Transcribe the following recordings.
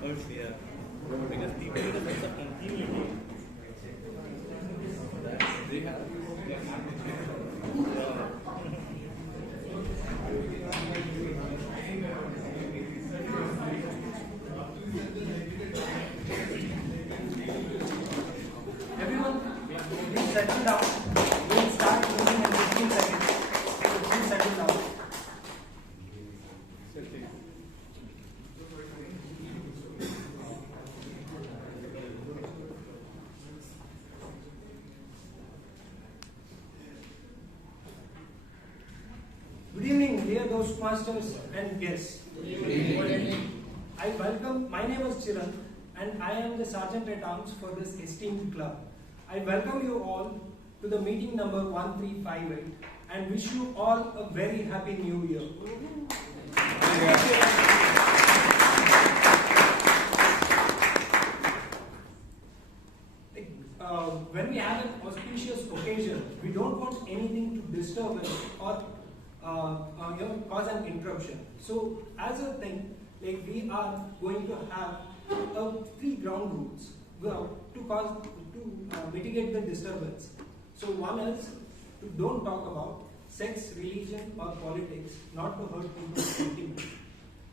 hurts, yeah. Because people need a sense of continuity. They have. Everyone, please settle down. We'll start moving in 15 seconds. So please settle down. Good evening, dear Toastmasters and guests. Good evening. My name is Chiran and I am the Sergeant at Arms for this esteemed club. I welcome you all to the meeting number 1358 and wish you all a very happy new year. When we have an auspicious occasion, we don't want anything to disturb us or cause an interruption. So as a thing, like we are going to have 3 ground rules to mitigate the disturbance. So one is to don't talk about sex, religion or politics, not to hurt people's sentiments.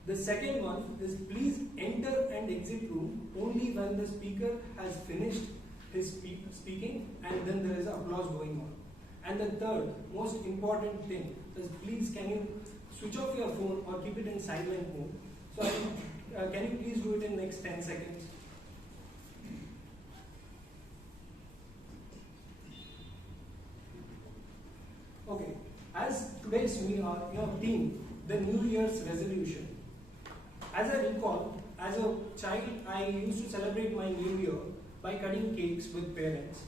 The second one is please enter and exit room only when the speaker has finished his speaking and then there is applause going on. And the third most important thing is please can you switch off your phone or keep it in silent mode. So can you please do it in next 10 seconds? Okay, as today's theme, the New Year's resolution. As I recall, as a child, I used to celebrate my New Year by cutting cakes with parents.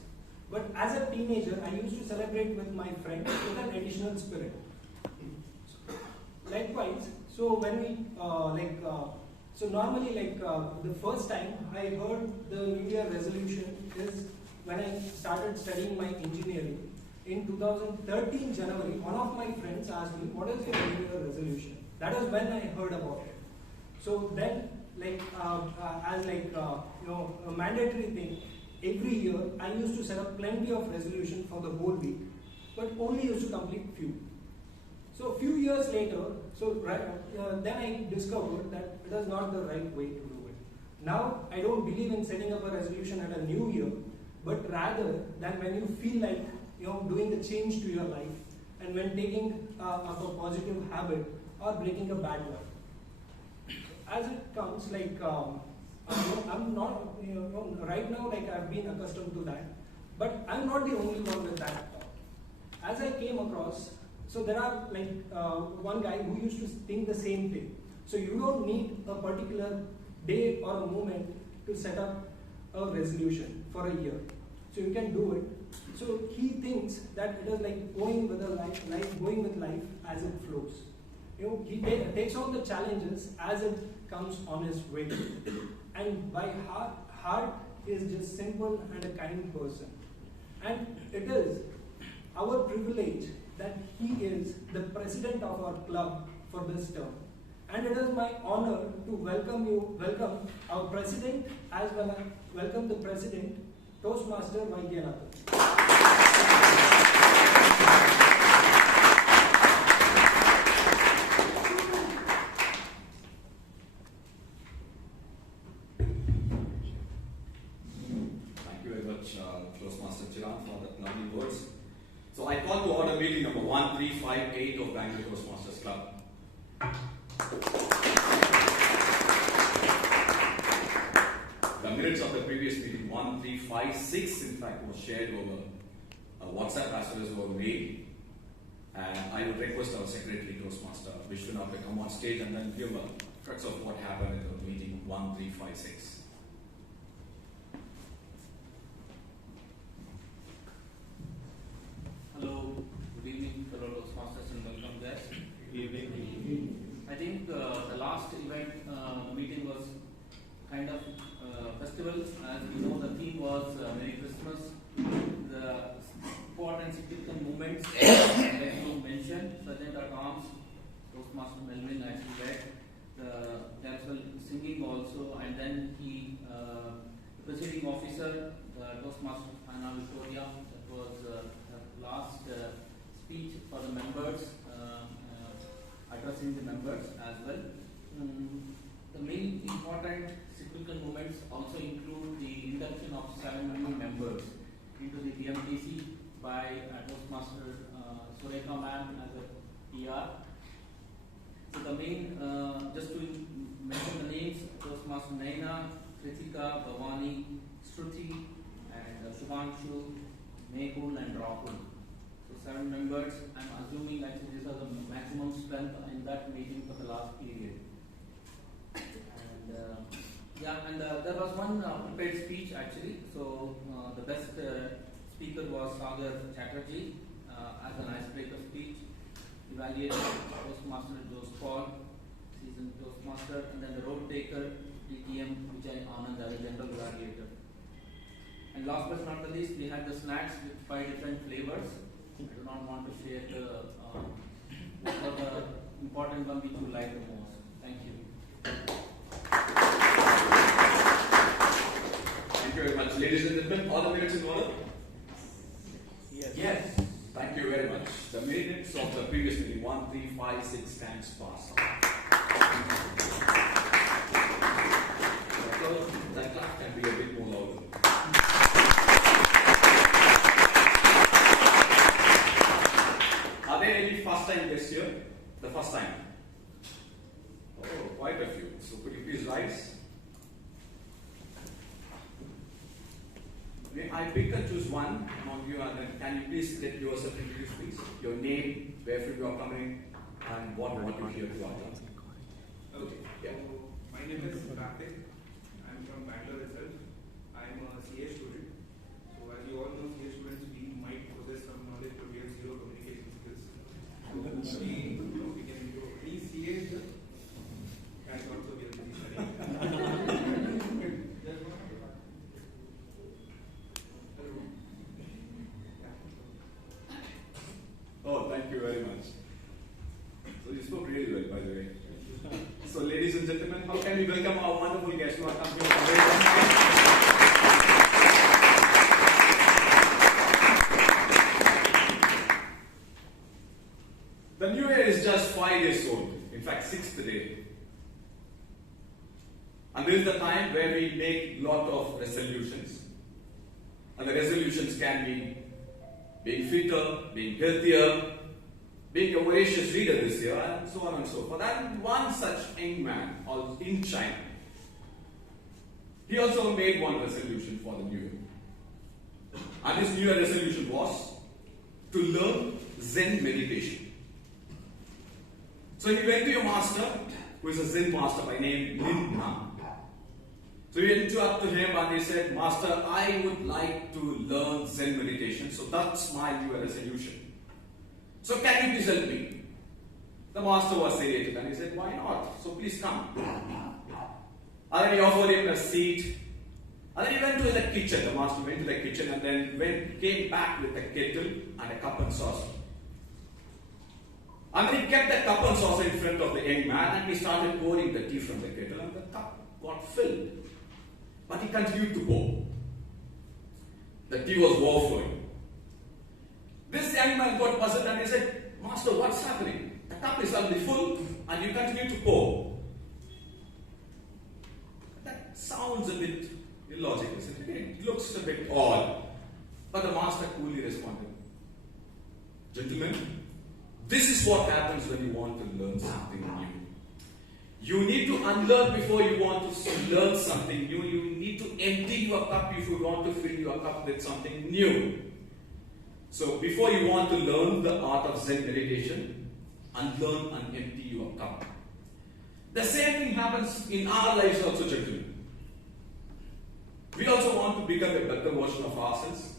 But as a teenager, I used to celebrate with my friends with an additional spirit. Likewise, so when we the first time I heard the New Year resolution is when I started studying my engineering. In 2013 January, one of my friends asked me, "What is your New Year resolution?" That was when I heard about it. So then, a mandatory thing, every year I used to set up plenty of resolution for the whole week, but only used to complete few. So a few years later, then I discovered that it is not the right way to do it. Now I don't believe in setting up a resolution at a new year, but rather than when you feel like doing a change to your life and when taking up a positive habit or breaking a bad one. As it comes, I'm not right now I've been accustomed to that, but I'm not the only one with that thought. As I came across. So there are one guy who used to think the same thing. So you don't need a particular day or a moment to set up a resolution for a year. So you can do it. So he thinks that it is like going with life as it flows. He takes on the challenges as it comes on his way. And by heart, he is just simple and a kind person. And it is our privilege that he is the president of our club for this term. And it is my honor to welcome our president as well as welcome the president, Toastmaster Vaidyanathan. Thank you very much, Toastmaster Chiran, for that lovely words. So I call to order meeting number 1358 of Bangalore Toastmasters Club. The minutes of the previous meeting 1356 in fact was shared over WhatsApp as well as over mail. And I would request our secretary Toastmaster Vishwanath to come on stage and then give a crux of what happened in the meeting 1356. Hello, good evening, fellow Toastmasters and welcome guests. Good evening. I think the last event meeting was kind of festival. As you know, the theme was Merry Christmas. The important significant moments that you mentioned, Sergeant at Arms, Toastmaster Melvin actually read. There was singing also, and and then the presiding officer, the Toastmaster Anna Victoria, that was her last speech for the members, addressing the members as well. The main important significant moments also include the induction of 7 new members into the DMTC by Toastmaster Surekha ma'am as a PR. So the main, just to mention the names, Toastmaster Naina, Kritika, Bhavani, Shruti, and Shubhanshu, Mehul and Rahul. So 7 members. I'm assuming actually these are the maximum strength in that meeting for the last period. And there was one prepared speech actually. So the best speaker was Sagar Chatterjee as an icebreaker speech. Evaluated Toastmaster Jose Paul, seasoned Toastmaster, and then the road taker DTM Vijay Anand as a general evaluator. And last but not the least, we had the snacks with 5 different flavors. I do not want to share the important one which you like the most. Thank you. Thank you very much. Ladies and gentlemen, all the minutes in order? Yes. Thank you very much. The minutes of the previous meeting, 1, 3, 5, 6 stands passed. The clap can be a bit more louder. Are there any first time guests here? The first time? Oh, quite a few. So could you please rise? May I pick and choose one among you, and then can you please let yourself introduce, please? Your name, where from you are coming, and what you here to utter. Okay. Yeah. So my name is Karthik. I'm from Bangalore itself. I'm a CA student. So as you all know, CA students, we might possess some knowledge, but we have zero communication skills. So we can do any CA. And also we are busy studying. Oh, thank you very much. So you spoke really well, by the way. So, ladies and gentlemen, how can we welcome our wonderful guests who are coming from very long time? The new year is just 5 years old. In fact, 6th day. And this is the time where we make lot of resolutions. And the resolutions can be being fitter, being healthier, being a voracious reader this year, and so on and so forth. And one such young man in China, he also made one resolution for the new year. And his new year resolution was to learn Zen meditation. So he went to a master, who is a Zen master by name Lin Nam. So he went up to him and he said, Master, I would like to learn Zen meditation, so that's my new resolution. So can you please help me? The master was serious and he said, why not? So please come. And then he offered him a seat. And then he went to the kitchen. The master went to the kitchen and then came back with a kettle and a cup and saucer. And then he kept the cup and saucer in front of the young man and he started pouring the tea from the kettle and the cup got filled. But he continued to pour. The tea was overflowing. This young man got puzzled and he said, Master, what's happening? The cup is suddenly full and you continue to pour. That sounds a bit illogical, isn't it? It looks a bit odd. But the master coolly responded, Gentlemen, this is what happens when you want to learn something new. You need to unlearn before you want to learn something new. You need to empty your cup if you want to fill your cup with something new. So before you want to learn the art of Zen meditation, unlearn and empty your cup. The same thing happens in our lives also, gentlemen. We also want to become a better version of ourselves.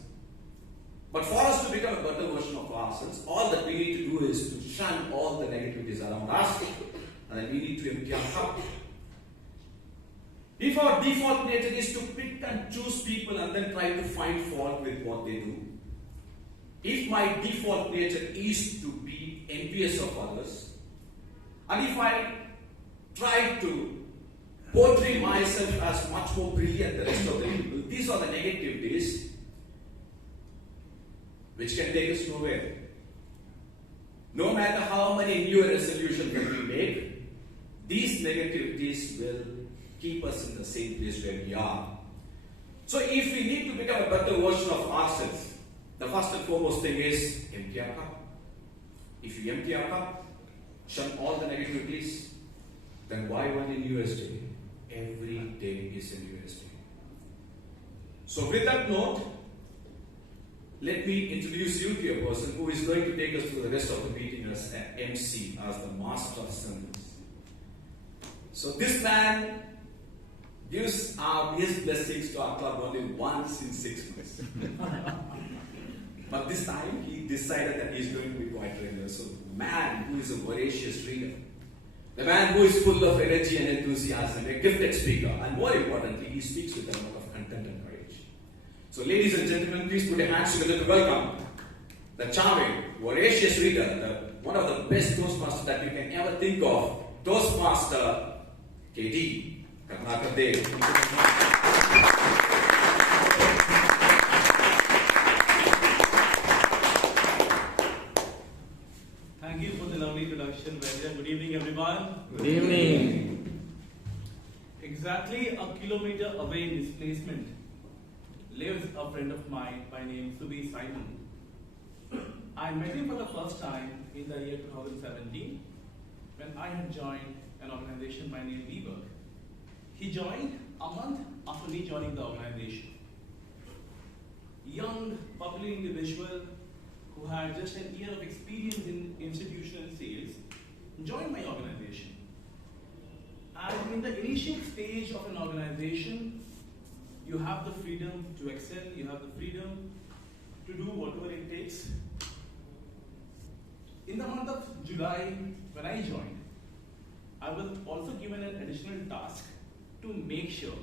But for us to become a better version of ourselves, all that we need to do is to shun all the negativities around us. And then we need to empty our cup. If our default nature is to pick and choose people and then try to find fault with what they do, if my default nature is to be envious of others, and if I try to portray myself as much more brilliant than the rest of the people. These are the negativities which can take us nowhere. No matter how many new resolutions that we make, these negativities will keep us in the same place where we are. So if we need to become a better version of ourselves, the first and foremost thing is empty our cup. If you empty our cup, shun all the negativities, then why only New Year's Day? Every day is a New Year's Day. So with that note, let me introduce you to a person who is going to take us through the rest of the meeting as an MC, as the master of ceremonies. So this man gives his blessings to our club only once in 6 months. But this time he decided that he is going to be quite regular. So the man who is a voracious reader, the man who is full of energy and enthusiasm, a gifted speaker, and more importantly, he speaks with a lot of content and courage. So ladies and gentlemen, please put your hands together to welcome the charming, voracious reader, one of the best Toastmasters that you can ever think of, Toastmaster KD. Karnataka Dev. Thank you for the lovely introduction, Vedya. Good evening, everyone. Good evening. Exactly a kilometer away in displacement lives a friend of mine by name Subi Simon. I met him for the first time in the year 2017 when I had joined an organization by name WeWork. He joined a month after me joining the organization. Young, popular individual who had just an year of experience in institutional sales joined my organization. And in the initial stage of an organization, you have the freedom to excel, you have the freedom to do whatever it takes. In the month of July, when I joined, I was also given an additional task to make sure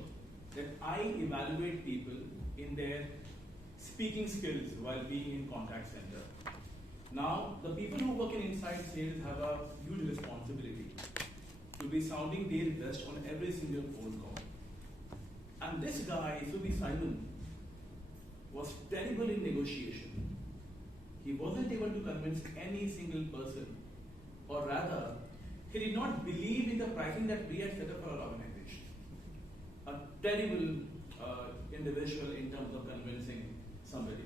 that I evaluate people in their speaking skills while being in contact center. Now, the people who work in inside sales have a huge responsibility to be sounding their best on every single phone call. And this guy, Subi Simon, was terrible in negotiation. He wasn't able to convince any single person, or rather, he did not believe in the pricing that we had set up for our organization. A terrible individual in terms of convincing somebody.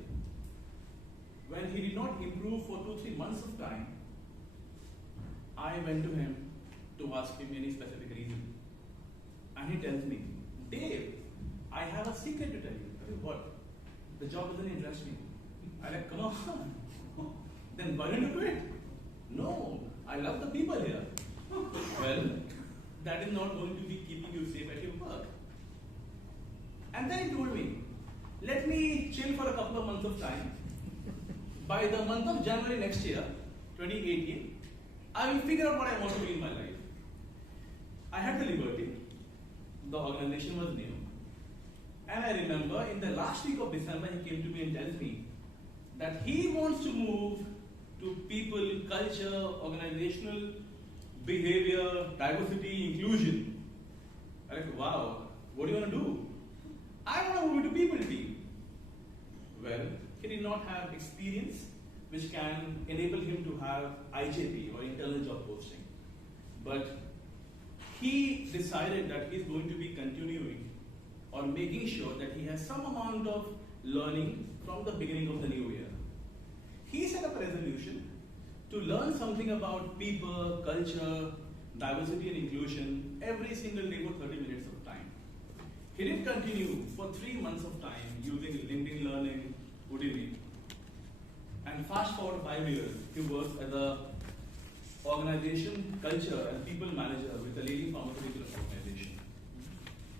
When he did not improve for 2-3 months of time, I went to him to ask him any specific reason. And he tells me, Dave, I have a secret to tell you. I said, what? The job doesn't interest me. I'm like, come on. Then why don't you quit? No, I love the people here. Well, that is not going to be keeping you safe at your work. And then he told me, let me chill for a couple of months of time. By the month of January next year, 2018, I will figure out what I want to do in my life. I had the liberty. The organization was new. And I remember in the last week of December, he came to me and tells me that he wants to move to people, culture, organizational behavior, diversity, inclusion. I'm like, wow, what do you want to do? I want to move into people team. Well, he did not have experience which can enable him to have IJP or internal job posting. But he decided that he's going to be continuing or making sure that he has some amount of learning from the beginning of the new year. He set up a resolution to learn something about people, culture, diversity and inclusion every single day for 30 minutes of time. He did continue for 3 months of time using LinkedIn Learning, Udemy. And fast forward 5 years, he works as a organization, culture and people manager with a leading pharmaceutical organization.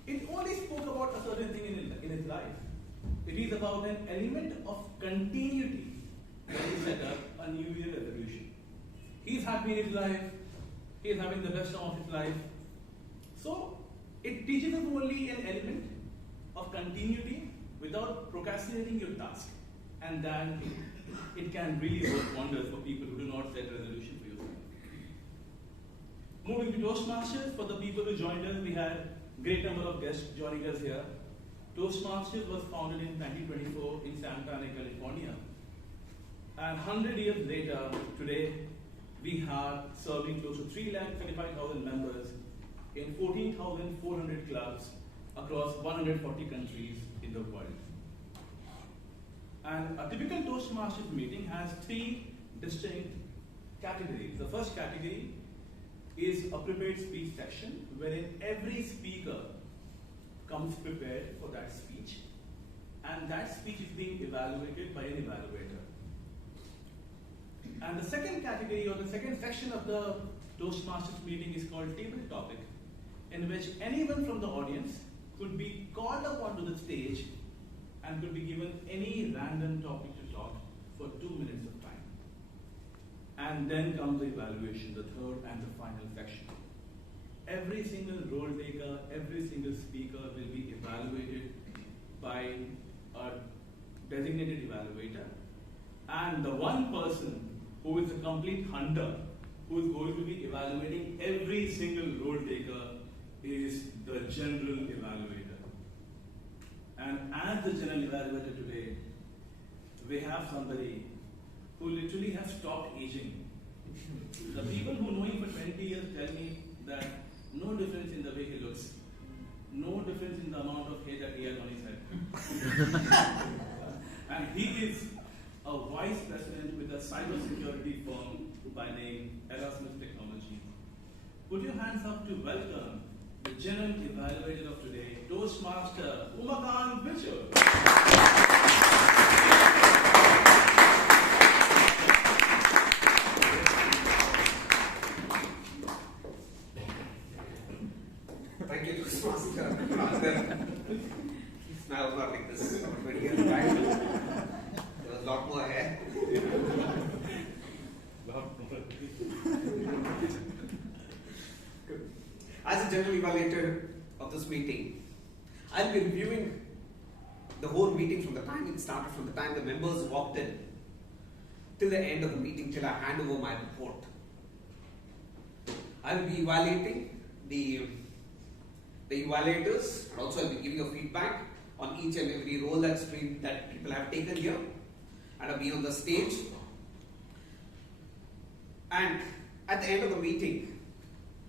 It only spoke about a certain thing in his life. It is about an element of continuity when he set up a New Year resolution. He's happy in his life, he is having the best time of his life. So, it teaches us only an element of continuity without procrastinating your task. And then it can really work wonders for people who do not set a resolution for yourself. Moving to Toastmasters, for the people who joined us, we had great number of guests joining us here. Toastmasters was founded in 1924 in Santa Ana, California. And 100 years later, today, we are serving close to 3,35,000 members in 14,400 clubs across 140 countries in the world. And a typical Toastmasters meeting has three distinct categories. The first category is a prepared speech section, wherein every speaker comes prepared for that speech, and that speech is being evaluated by an evaluator. And the second category, or the second section of the Toastmasters meeting, is called table topic, in which anyone from the audience could be called upon to the stage and could be given any random topic to talk for 2 minutes of time. And then comes the evaluation, the third and the final section. Every single role taker, every single speaker will be evaluated by a designated evaluator. And the one person who is a complete hunter, who is going to be evaluating every single role taker, is the general evaluator. And as the general evaluator today, we have somebody who literally has stopped aging. The people who know him for 20 years tell me that no difference in the way he looks, no difference in the amount of hair that he has on his head. And he is a vice president with a cybersecurity firm by name Erasmus Technology. Put your hands up to welcome the general evaluator of today, Toastmaster Umakan Bishop. Thank you, Toastmaster. I was not like this 20 years back. There was a lot more hair. As a general evaluator of this meeting, I'll be reviewing the whole meeting from the time it started, from the time the members walked in, till the end of the meeting, till I hand over my report. I will be evaluating the evaluators, and also I'll be giving a feedback on each and every role that people have taken here and have been on the stage. And at the end of the meeting,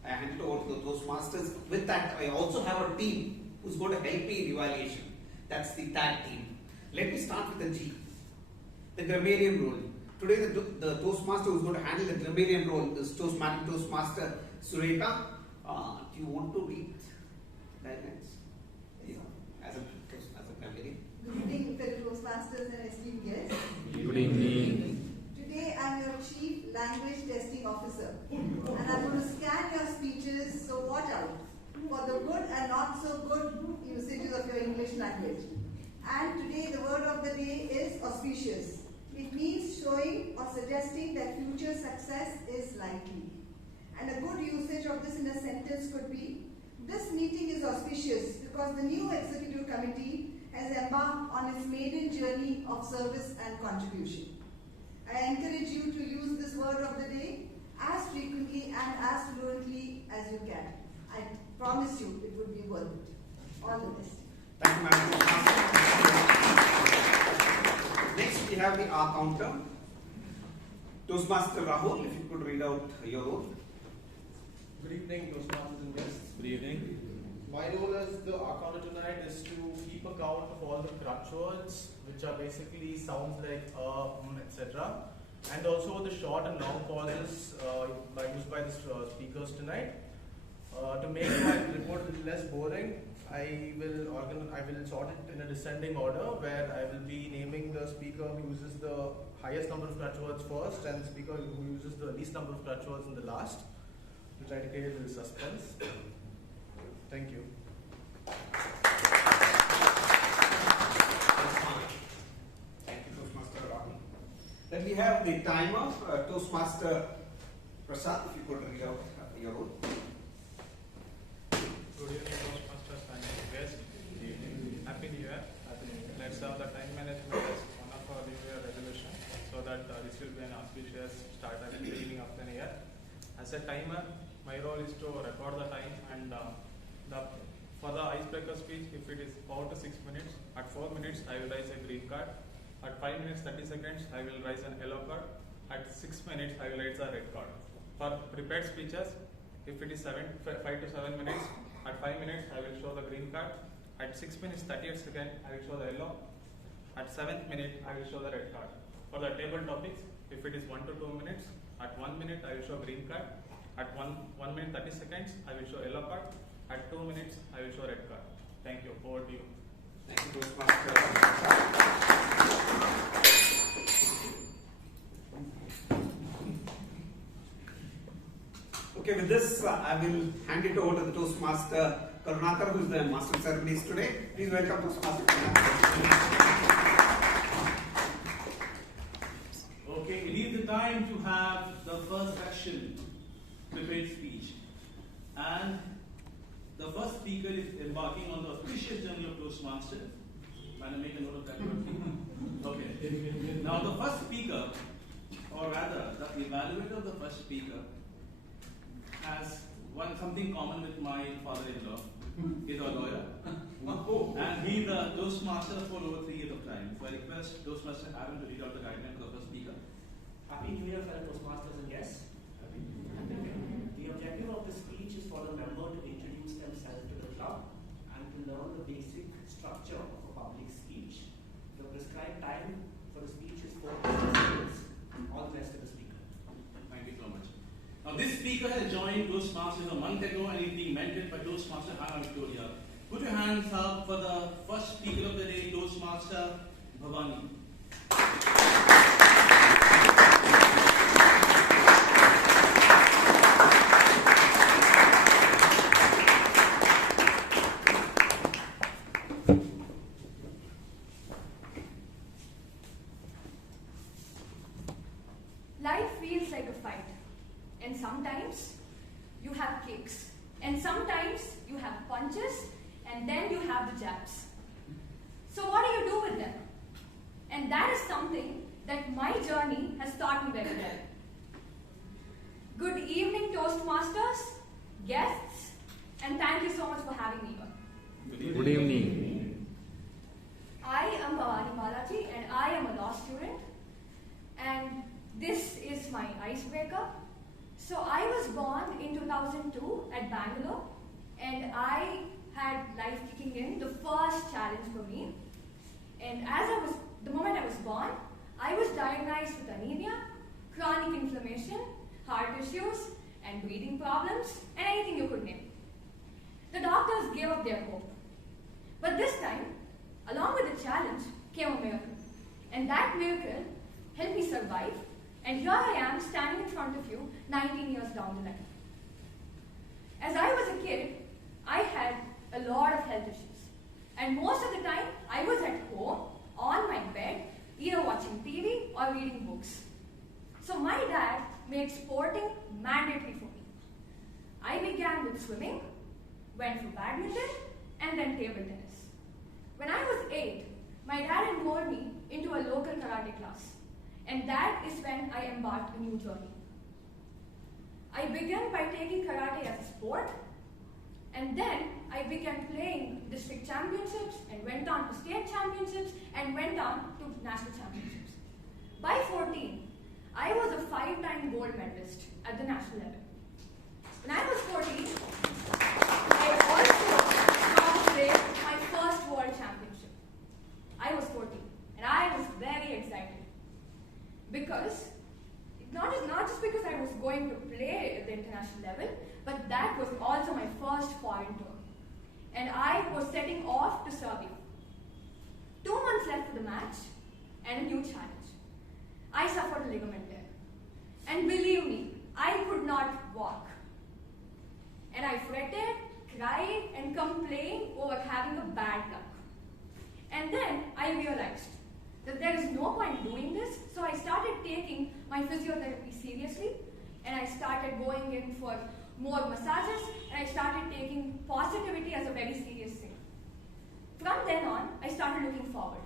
I hand it over to the Toastmasters. With that, I also have a team who's going to help me in evaluation. That's the tag team. Let me start with the G, the grammarian role. Today, the Toastmaster who's going to handle the grammarian role is Toastmaster Sureka. Do you want to read guidelines? Yeah. As a grammarian. Good evening, fellow Toastmasters and esteemed guests. Good evening. Today I am your Chief Language Testing Officer, and I'm going to scan your speeches, so watch out for the good and not so good usages of your English language. And today the word of the day is auspicious. It means showing or suggesting that future success is likely. And a good usage of this in a sentence could be, this meeting is auspicious because the new executive committee has embarked on its maiden journey of service and contribution. I encourage you to use this word of the day as frequently and as fluently as you can. I promise you it would be worth it. All the best. Thank you, Madam. Next, we have the R counter. Toastmaster Rahul, if you could read out your role. Good evening, Toastmasters and guests. Good evening. My role as the counter tonight is to keep account of all the crutch words, which are basically sounds like etc. And also the short and long pauses used by the speakers tonight. To make my report a little less boring, I will sort it in a descending order, where I will be naming the speaker who uses the highest number of crutch words first, and the speaker who uses the least number of crutch words in the last, to try to create a little suspense. Thank you. Thank you, Toastmaster Rahul. Then we have the timer, Toastmaster Prasad, if you could read out your role. Good evening, Toastmasters and guests. Good evening. Happy New Year. Let's have the time management as one of our New Year resolution, so that this will be an auspicious start at the beginning of the year. As a timer, my role is to record the time, and the For the icebreaker speech, if it is 4 to 6 minutes, at 4 minutes I will raise a green card. At 5 minutes 30 seconds I will raise an yellow card. At 6 minutes I will raise a red card. For prepared speeches, if it is 5 to 7 minutes, at 5 minutes I will show the green card. At 6 minutes 38 seconds I will show the yellow. At 7th minute I will show the red card. For the table topics, if it is 1 to 2 minutes, at 1 minute I will show green card. At 1 minute 30 seconds I will show yellow card. At 2 minutes I will show red card. Thank you. Over to you. Thank you, Toastmaster. Okay, with this, I will hand it over to the Toastmaster Karunakar, who is the Master of Ceremonies today. Please welcome Toastmaster Karunakar. Okay, it is the time to have the first section, prepared speech. And the first speaker is embarking on the auspicious journey of Toastmasters. Can I make a note of that word? Okay. Now the first speaker, or rather, the evaluator of the first speaker has something common with my father-in-law. He's a lawyer. And he's a Toastmaster for over 3 years of time. So I request Toastmaster Aaron to read out the guideline for the first speaker. Happy New Year, fellow Toastmasters and guests. The objective of the speech is for the member to introduce themselves to the club and to learn the basic structure of a public speech. The prescribed time for the speech is 4 minutes. All the best to the speaker. Thank you so much. Now this speaker has joined Toastmasters a month ago and is being mentored by Toastmaster Hannah Victoria. Put your hands up for the first speaker of the day, Toastmaster Bhavani. Life feels like a fight, and sometimes you have kicks, and sometimes you have punches, and then you have the jabs. So what do you do with them? And that is something that my journey has taught me very well. Good evening, Toastmasters, guests, and thank you so much for having me here. Good evening. I am Bhavani Balaji, and I am a law student, and this is my icebreaker. So I was born in 2002 at Bangalore, and I had life kicking in, the first challenge for me. And the moment I was born, I was diagnosed with anemia, chronic inflammation, heart issues, and breathing problems, and anything you could name. The doctors gave up their hope. But this time, along with the challenge, came a miracle. And that miracle helped me survive. And here I am standing in front of you 19 years down the line. As I was a kid, I had a lot of health issues. And most of the time, I was at home, on my bed, either watching TV or reading books. So my dad made sporting mandatory for me. I began with swimming, went for badminton, and then table tennis. When I was 8, my dad enrolled me into a local karate class. And that is when I embarked a new journey. I began by taking karate as a sport, and then I began playing district championships, and went on to state championships, and went on to national championships. By 14, I was a 5-time gold medalist at the national level. When I was 14, I also played my first world championship. I was 14, and I was very excited. Because, not just because I was going to play at the international level, but that was also my first foreign tour. And I was setting off to Serbia. 2 months left for the match, and a new challenge. I suffered a ligament tear. And believe me, I could not walk. And I fretted, cried, and complained over having a bad luck. And then I realized that there is no point doing this, so I started taking my physiotherapy seriously, and I started going in for more massages, and I started taking positivity as a very serious thing. From then on, I started looking forward.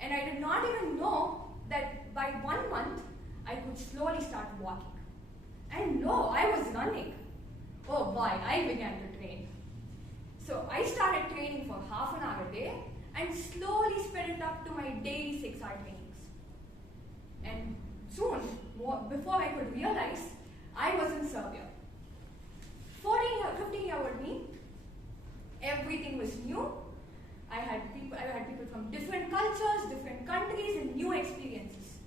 And I did not even know that by 1 month, I could slowly start walking. And no, I was running. Oh boy, I began to train. So I started training for half an hour a day and slowly sped it up to my daily 6-hour trainings. And soon, before I could realize, I was in Serbia. 15-year-old me, everything was new. I had people from different cultures, different countries, and new experiences.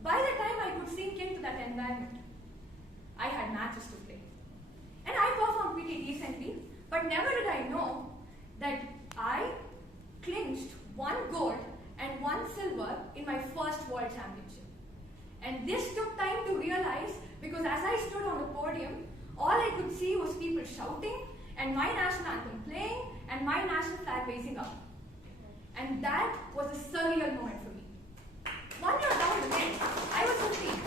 By the time I could sink into that environment, I had matches to play. And I performed pretty decently, but never did I know that I clinched 1 gold and 1 silver in my first world championship. And this took time to realize, because as I stood on the podium, all I could see was people shouting and my national anthem playing and my national flag raising up. And that was a surreal moment for me. 1 year down the line, I was 15.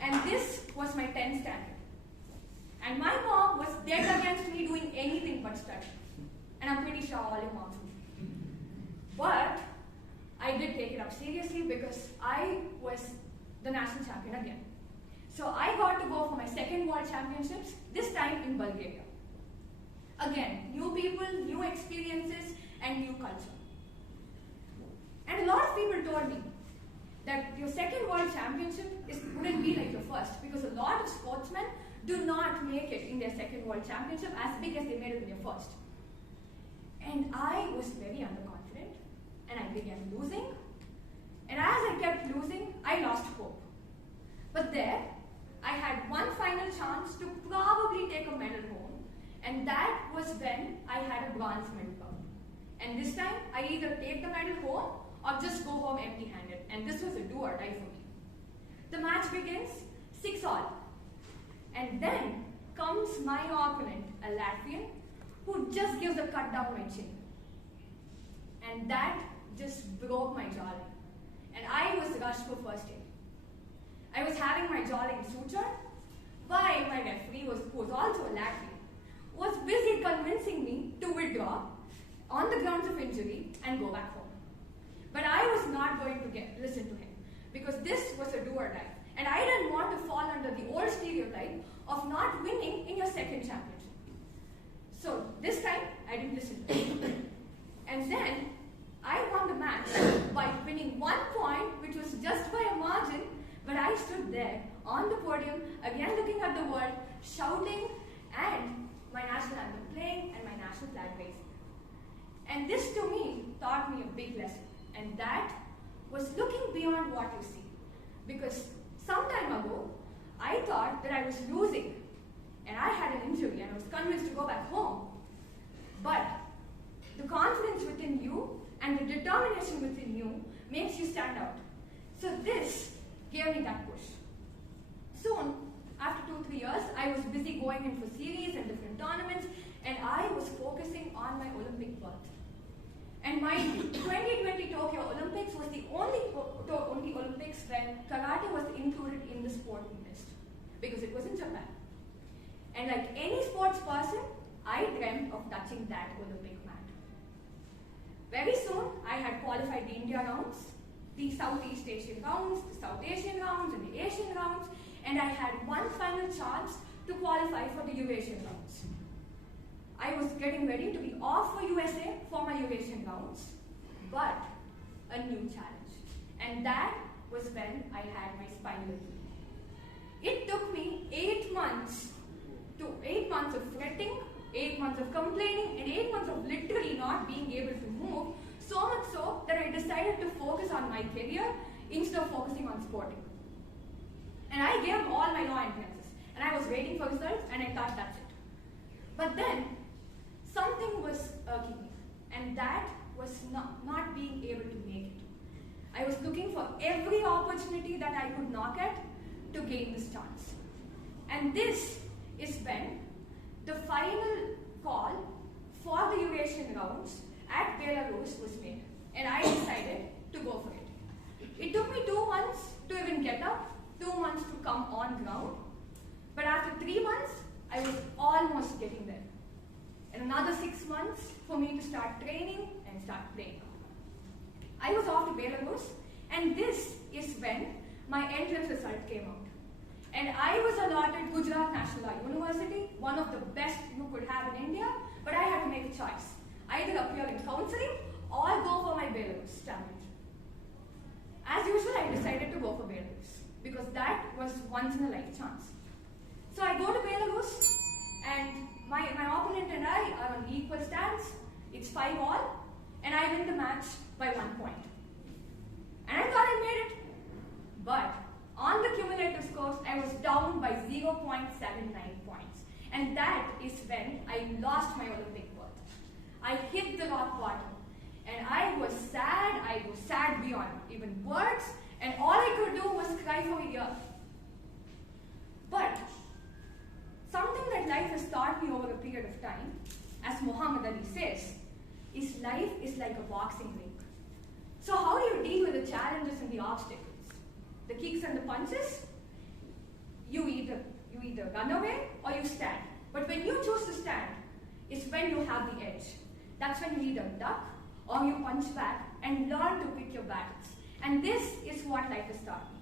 And this was my 10th standard. And my mom was dead against me doing anything but study. And I'm pretty sure all your moms would. But I did take it up seriously because I was the national champion again. So I got to go for my 2nd World Championships, this time in Bulgaria. Again, new people, new experiences, and new culture. And a lot of people told me that your 2nd World Championship wouldn't be like your first, because a lot of sportsmen do not make it in their 2nd World Championship as big as they made it in their first. And I was very underconfident, and I began losing. And as I kept losing, I lost hope. But there, I had one final chance to probably take a medal home, and that was when I had a bronze medal bout. And this time, I either take the medal home or just go home empty-handed. And this was a do or die for me. The match begins, 6-all. And then comes my opponent, a Latvian, who just gives a cut down my chin. And that just broke my jawline. And I was rushed for first aid. I was having my jawline sutured, while my referee, who was also a Latvian, was busy convincing me to withdraw on the grounds of injury and go back home. But I was not going to listen to him, because this was a do or die. And I didn't want to fall under the old stereotype of not winning in your 2nd championship. So this time, I didn't listen to him. And then, I won the match by winning 1 point, which was just by a margin, but I stood there on the podium, again looking at the world, shouting, and my national anthem playing, and my national flag raising. And this to me taught me a big lesson, and that was looking beyond what you see. Because some time ago, I thought that I was losing, and I had an injury, and I was convinced to go back home. But the confidence within you and the determination within you makes you stand out. So this gave me that push. Soon, after 2-3 years, I was busy going in for series and different tournaments, and I was focusing on my Olympic berth. And my 2020 Tokyo Olympics was the only Olympics when karate was included in the sport list, because it was in Japan. And like any sports person, I dreamt of touching that Olympic mat. Very soon, I had qualified the India rounds, the Southeast Asian rounds, the South Asian rounds, and the Asian rounds, and I had one final chance to qualify for the Eurasian rounds. I was getting ready to be off for USA for my Eurasian rounds, but a new challenge. And that was when I had my spinal injury. It took me 8 months of fretting, 8 months of complaining, and 8 months of literally not being able to move, so much so that I decided to focus on my career instead of focusing on sporting. And I gave all my law entrances, and I was waiting for results, and I thought that's it. But then, something was irking me, and that was not being able to make it. I was looking for every opportunity that I could knock at to gain this chance. And this is when the final call for the Eurasian rounds at Belarus was made, and I decided to go for it. It took me 2 months to even get up, 2 months to come on ground, but after 3 months, I was almost getting there. And another 6 months for me to start training and start playing. I was off to Belarus, and this is when my entrance result came out. And I was allotted Gujarat National University, one of the best you could have in India, but I had to make a choice. Either appear in counseling or go for my Belarus challenge. As usual, I decided to go for Belarus because that was once in a life chance. So I go to Belarus, and my opponent and I are on equal stance. It's 5-all, and I win the match by 1 point. And I thought I made it. But on the cumulative scores, I was down by 0.79 points. And that is when I lost my Olympic berth. I hit the rock bottom. And I was sad beyond even words, and all I could do was cry for a year. But something that life has taught me over a period of time, as Muhammad Ali says, is life is like a boxing ring. So how do you deal with the challenges and the obstacles? The kicks and the punches? You either run away or you stand. But when you choose to stand, it's when you have the edge. That's when you either duck or you punch back and learn to pick your battles. And this is what life has taught me.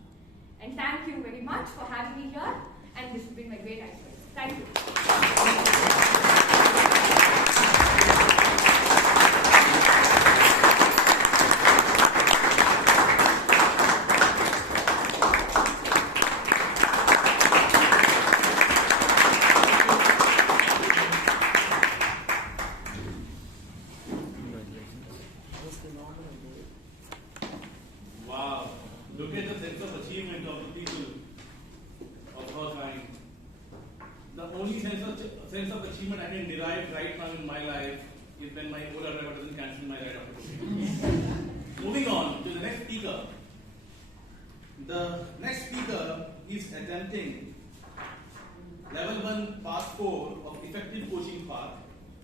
And thank you very much for having me here. And this has been my great icebreaker. Thank you. Wow, look at the sense of achievement of the people of her kind. The only sense of achievement I can derive right now in my life is when my Ola driver doesn't cancel my ride after today. Moving on to the next speaker. The next speaker is attempting level 1 part 4 of effective coaching path,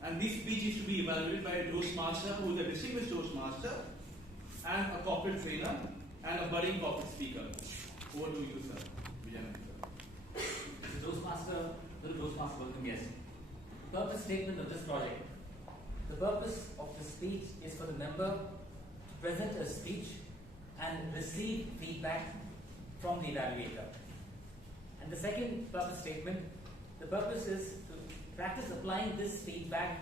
and this speech is to be evaluated by a Toastmaster who is a distinguished Toastmaster and a corporate trainer and a budding corporate speaker. Over to you, sir. The Toastmaster, welcome guest. The purpose statement of this project. The purpose of the speech is for the member to present a speech and receive feedback from the evaluator. And the second purpose statement, the purpose is to practice applying this feedback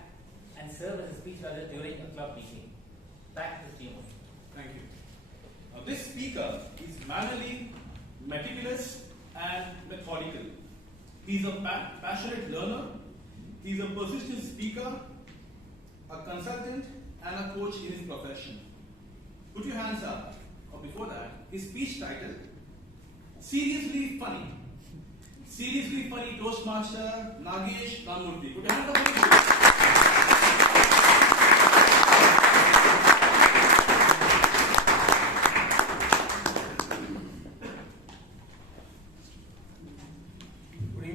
and serve as a speechwriter during a club meeting. Back to the team. Thank you. Now, this speaker is manually meticulous and methodical. He's a passionate learner. He's a persistent speaker, a consultant, and a coach in his profession. Put your hands up. Or before that, his speech title, Seriously Funny. Seriously Funny Toastmaster Nagesh Ramurthy. Put your hands up.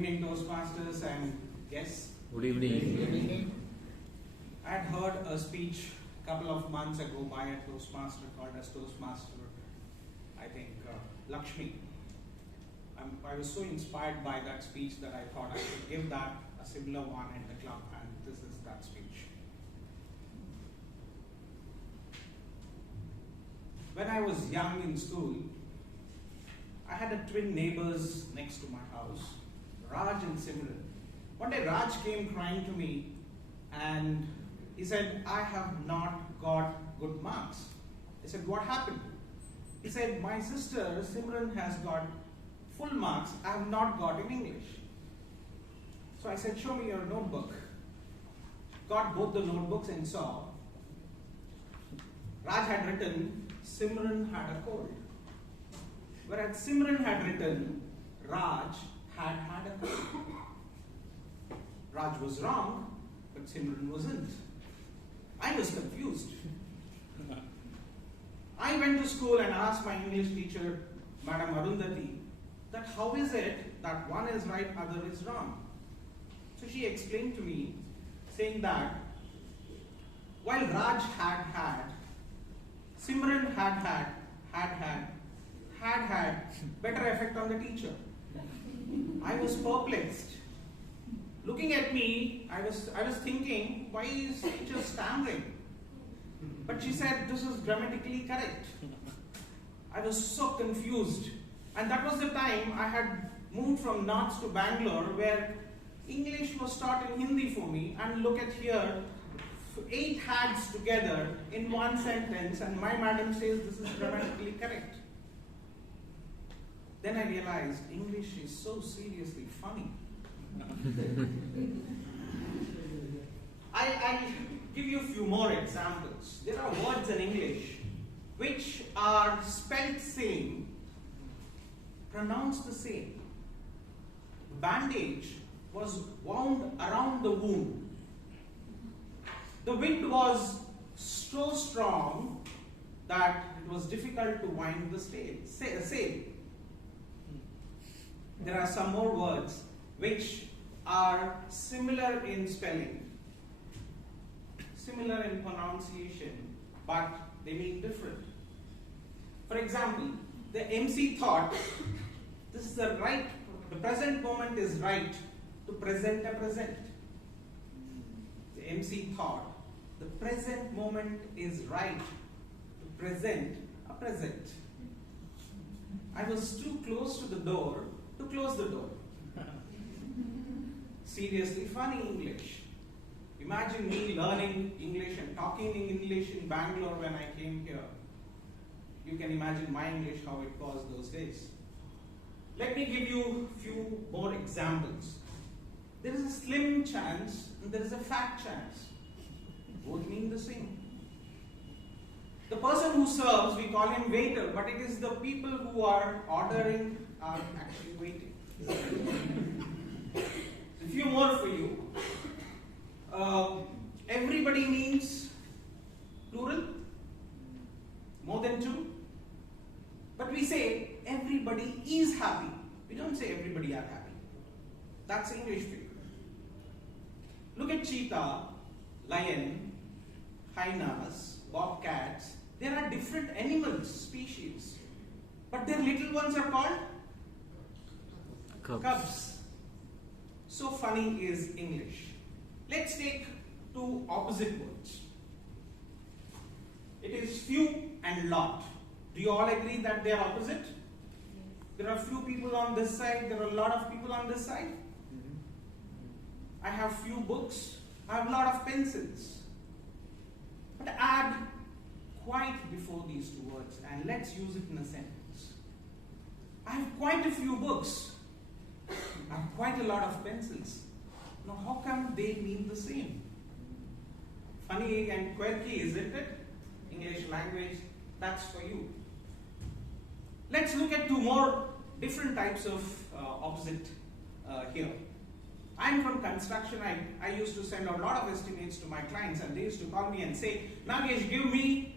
Toastmasters and guests. Good evening. Good evening. I had heard a speech a couple of months ago by a Toastmaster called as Toastmaster, I think, Lakshmi. I was so inspired by that speech that I thought I should give that a similar one in the club, and this is that speech. When I was young in school, I had a twin neighbors next to my house, Raj and Simran. One day Raj came crying to me and he said, I have not got good marks. I said, what happened? He said, my sister Simran has got full marks, I have not got in English. So I said, show me your notebook. Got both the notebooks and saw Raj had written, Simran had a cold. Whereas Simran had written, Raj had a cold. Raj was wrong, but Simran wasn't. I was confused. I went to school and asked my English teacher, Madam Arundhati, that how is it that one is right, other is wrong? So she explained to me, saying that while Raj had, Simran had better effect on the teacher. I was perplexed. Looking at me, I was thinking, why is teacher stammering? But she said, this is grammatically correct. I was so confused. And that was the time I had moved from North to Bangalore, where English was taught in Hindi for me, and look at here, 8 hads together in one sentence, and my madam says this is grammatically correct. Then I realized English is so seriously funny. I'll give you a few more examples. There are words in English which are spelled same, pronounced the same. Bandage was wound around the wound. The wind was so strong that it was difficult to wind the sail. There are some more words which are similar in spelling, similar in pronunciation, but they mean different. For example, the MC thought this is the present moment is right to present a present. The MC thought the present moment is right to present a present. I was too close to the door to close the door. Seriously funny English. Imagine me learning English and talking in English in Bangalore when I came here. You can imagine my English, how it was those days. Let me give you a few more examples. There is a slim chance and there is a fat chance. Both mean the same. The person who serves, we call him waiter, but it is the people who are ordering are actually waiting. A few more for you. Everybody means plural, more than 2. But we say everybody is happy. We don't say everybody are happy. That's English for you. Look at cheetah, lion, hyenas, bobcats. There are different animals, species. But their little ones are called cubs. So funny is English. Let's take 2 opposite words. It is few and lot. Do you all agree that they are opposite? There are few people on this side, there are a lot of people on this side. I have few books, I have a lot of pencils. But add quite before these 2 words and let's use it in a sentence. I have quite a few books. I have quite a lot of pencils. Now how come they mean the same? Funny and quirky, isn't it? English language, that's for you. Let's look at 2 more different types of opposite here. I'm from construction. I used to send out a lot of estimates to my clients and they used to call me and say, Nagesh, give me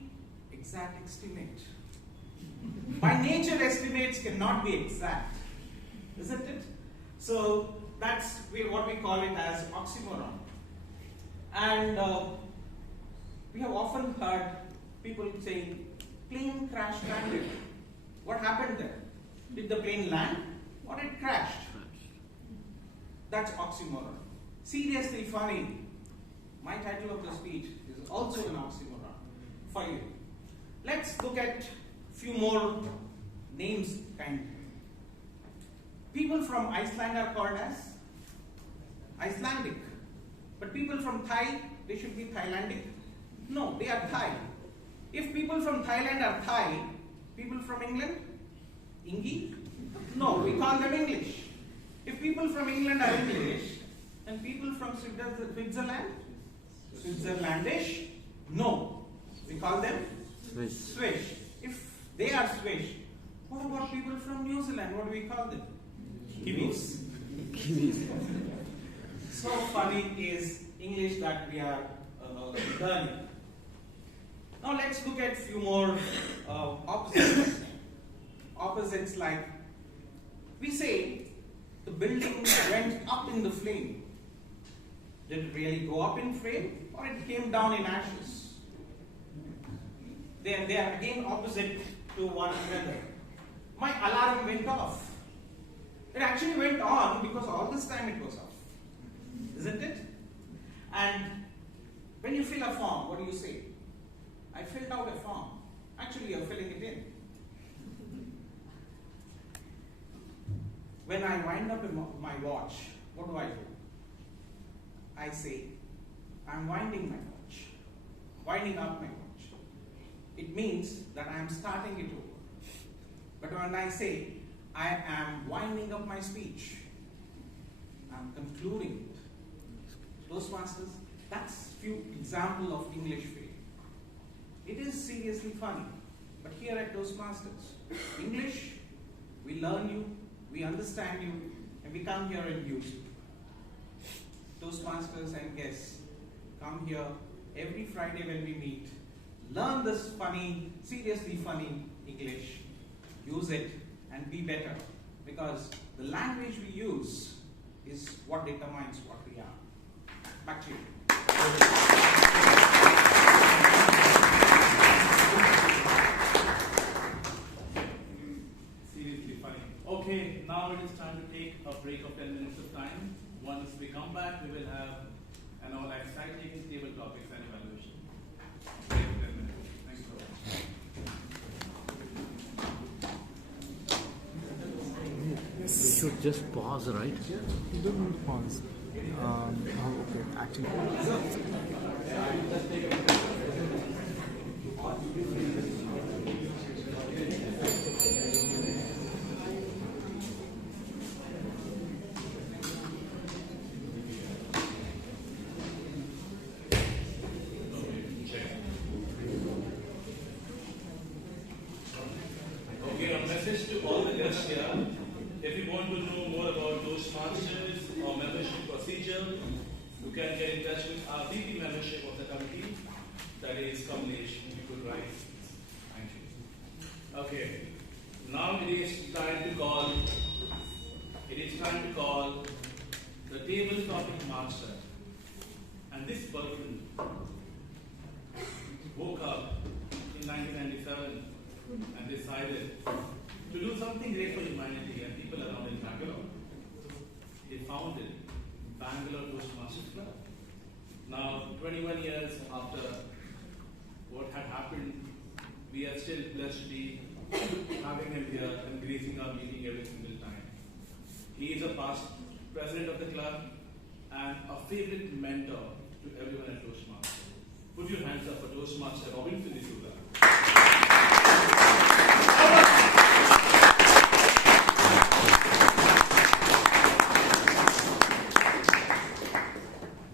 exact estimate. By nature, estimates cannot be exact, isn't it? So that's what we call it as oxymoron. And we have often heard people saying, plane crash landed. What happened there? Did the plane land or it crashed? That's oxymoron. Seriously funny. My title of the speech is also an oxymoron for you. Let's look at a few more names kind. People from Iceland are called as Icelandic. But people from Thai, they should be Thailandic. No, they are Thai. If people from Thailand are Thai, people from England, Ingi? No, we call them English. If people from England are English, and people from Switzerland, Switzerlandish? No, we call them Swiss. If they are Swiss, what about people from New Zealand? What do we call them? Kiwis. So funny is English that we are learning. Now let's look at a few more opposites. Opposites like, we say the building went up in the flame. Did it really go up in flame or it came down in ashes? They are again opposite to one another. My alarm went off. It actually went on because all this time it was off. Isn't it? And when you fill a form, what do you say? I filled out a form. Actually, you're filling it in. When I wind up my watch, what do? I say, I'm winding my watch, winding up my watch, it means that I am starting it over. But when I say, I am winding up my speech, I'm concluding it. Toastmasters, that's few example of English failure. It is seriously funny, but here at Toastmasters, English, we learn you, we understand you, and we come here and use you. Toastmasters and guests, come here every Friday when we meet, learn this funny, seriously funny English, use it and be better, because the language we use is what determines what we are. Back to you. Seriously funny. Okay, now it is time to take a break of 10 minutes of time. Once we come back, we will have an all exciting table topics and evaluation. Break for 10 minutes. Thanks so much. We should just pause, right? You don't need to pause. Okay, actually. Okay, a message to all the guests here. If you want to know more about Toastmasters or membership procedure, you can get in touch with our VP membership of the committee. That is Kamlesh. You could write. Thank you. Okay. Now it is time to call. It is time to call the table topic master. And this person woke up in 1997 and decided to do something great for humanity and people around in Bangalore. They founded Bangalore Toastmasters Club. Now, 21 years after what had happened, we are still blessed to be having him here and gracing our meeting every single time. He is a past president of the club and a favorite mentor to everyone at Toastmasters. Put your hands up for Toastmaster Robin Finisula.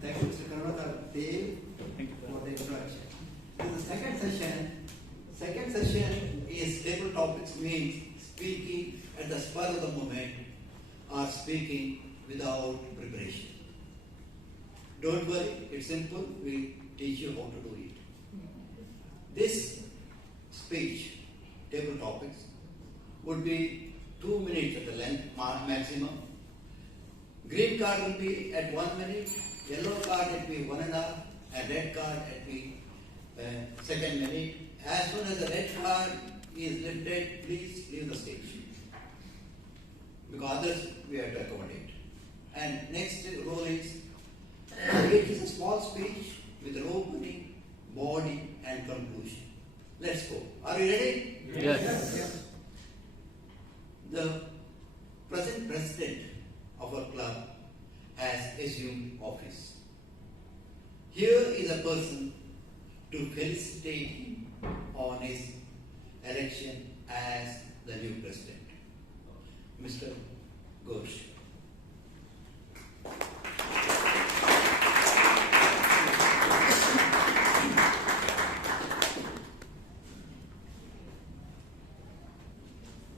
Thank you, Mr. Karnatha Dev, for the introduction. In the second session is table topics means speaking at the spur of the moment or speaking without preparation. Don't worry, it's simple. We teach you how to do it. This speech, table topics, would be 2 minutes at the length maximum. Green card will be at 1 minute, yellow card at be 1.5, and red card at the second minute. As soon as the red card is lifted, please leave the stage. Because others we have to accommodate. And next role is, it is a small speech with an opening, body, and conclusion. Let's go. Are you ready? Yes. The present president of our club has assumed office. Here is a person to felicitate him on his election as the new president, Mr. Ghosh.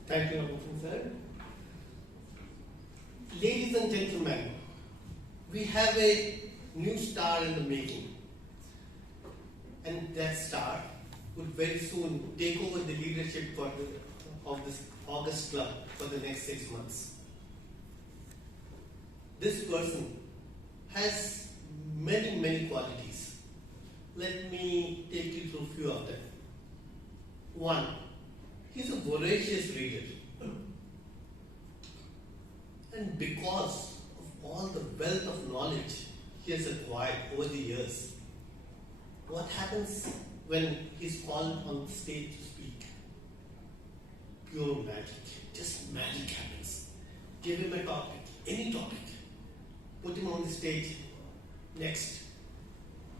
Thank you, Abhushan sir. Ladies and gentlemen, we have a new star in the making. And that star would very soon take over the leadership of this August club for the next 6 months. This person has many, many qualities. Let me take you through a few of them. 1. He's a voracious reader. And because of all the wealth of knowledge he has acquired over the years, what happens when he's called on the stage to speak? Pure magic. Just magic happens. Give him a topic, any topic. Put him on the stage. next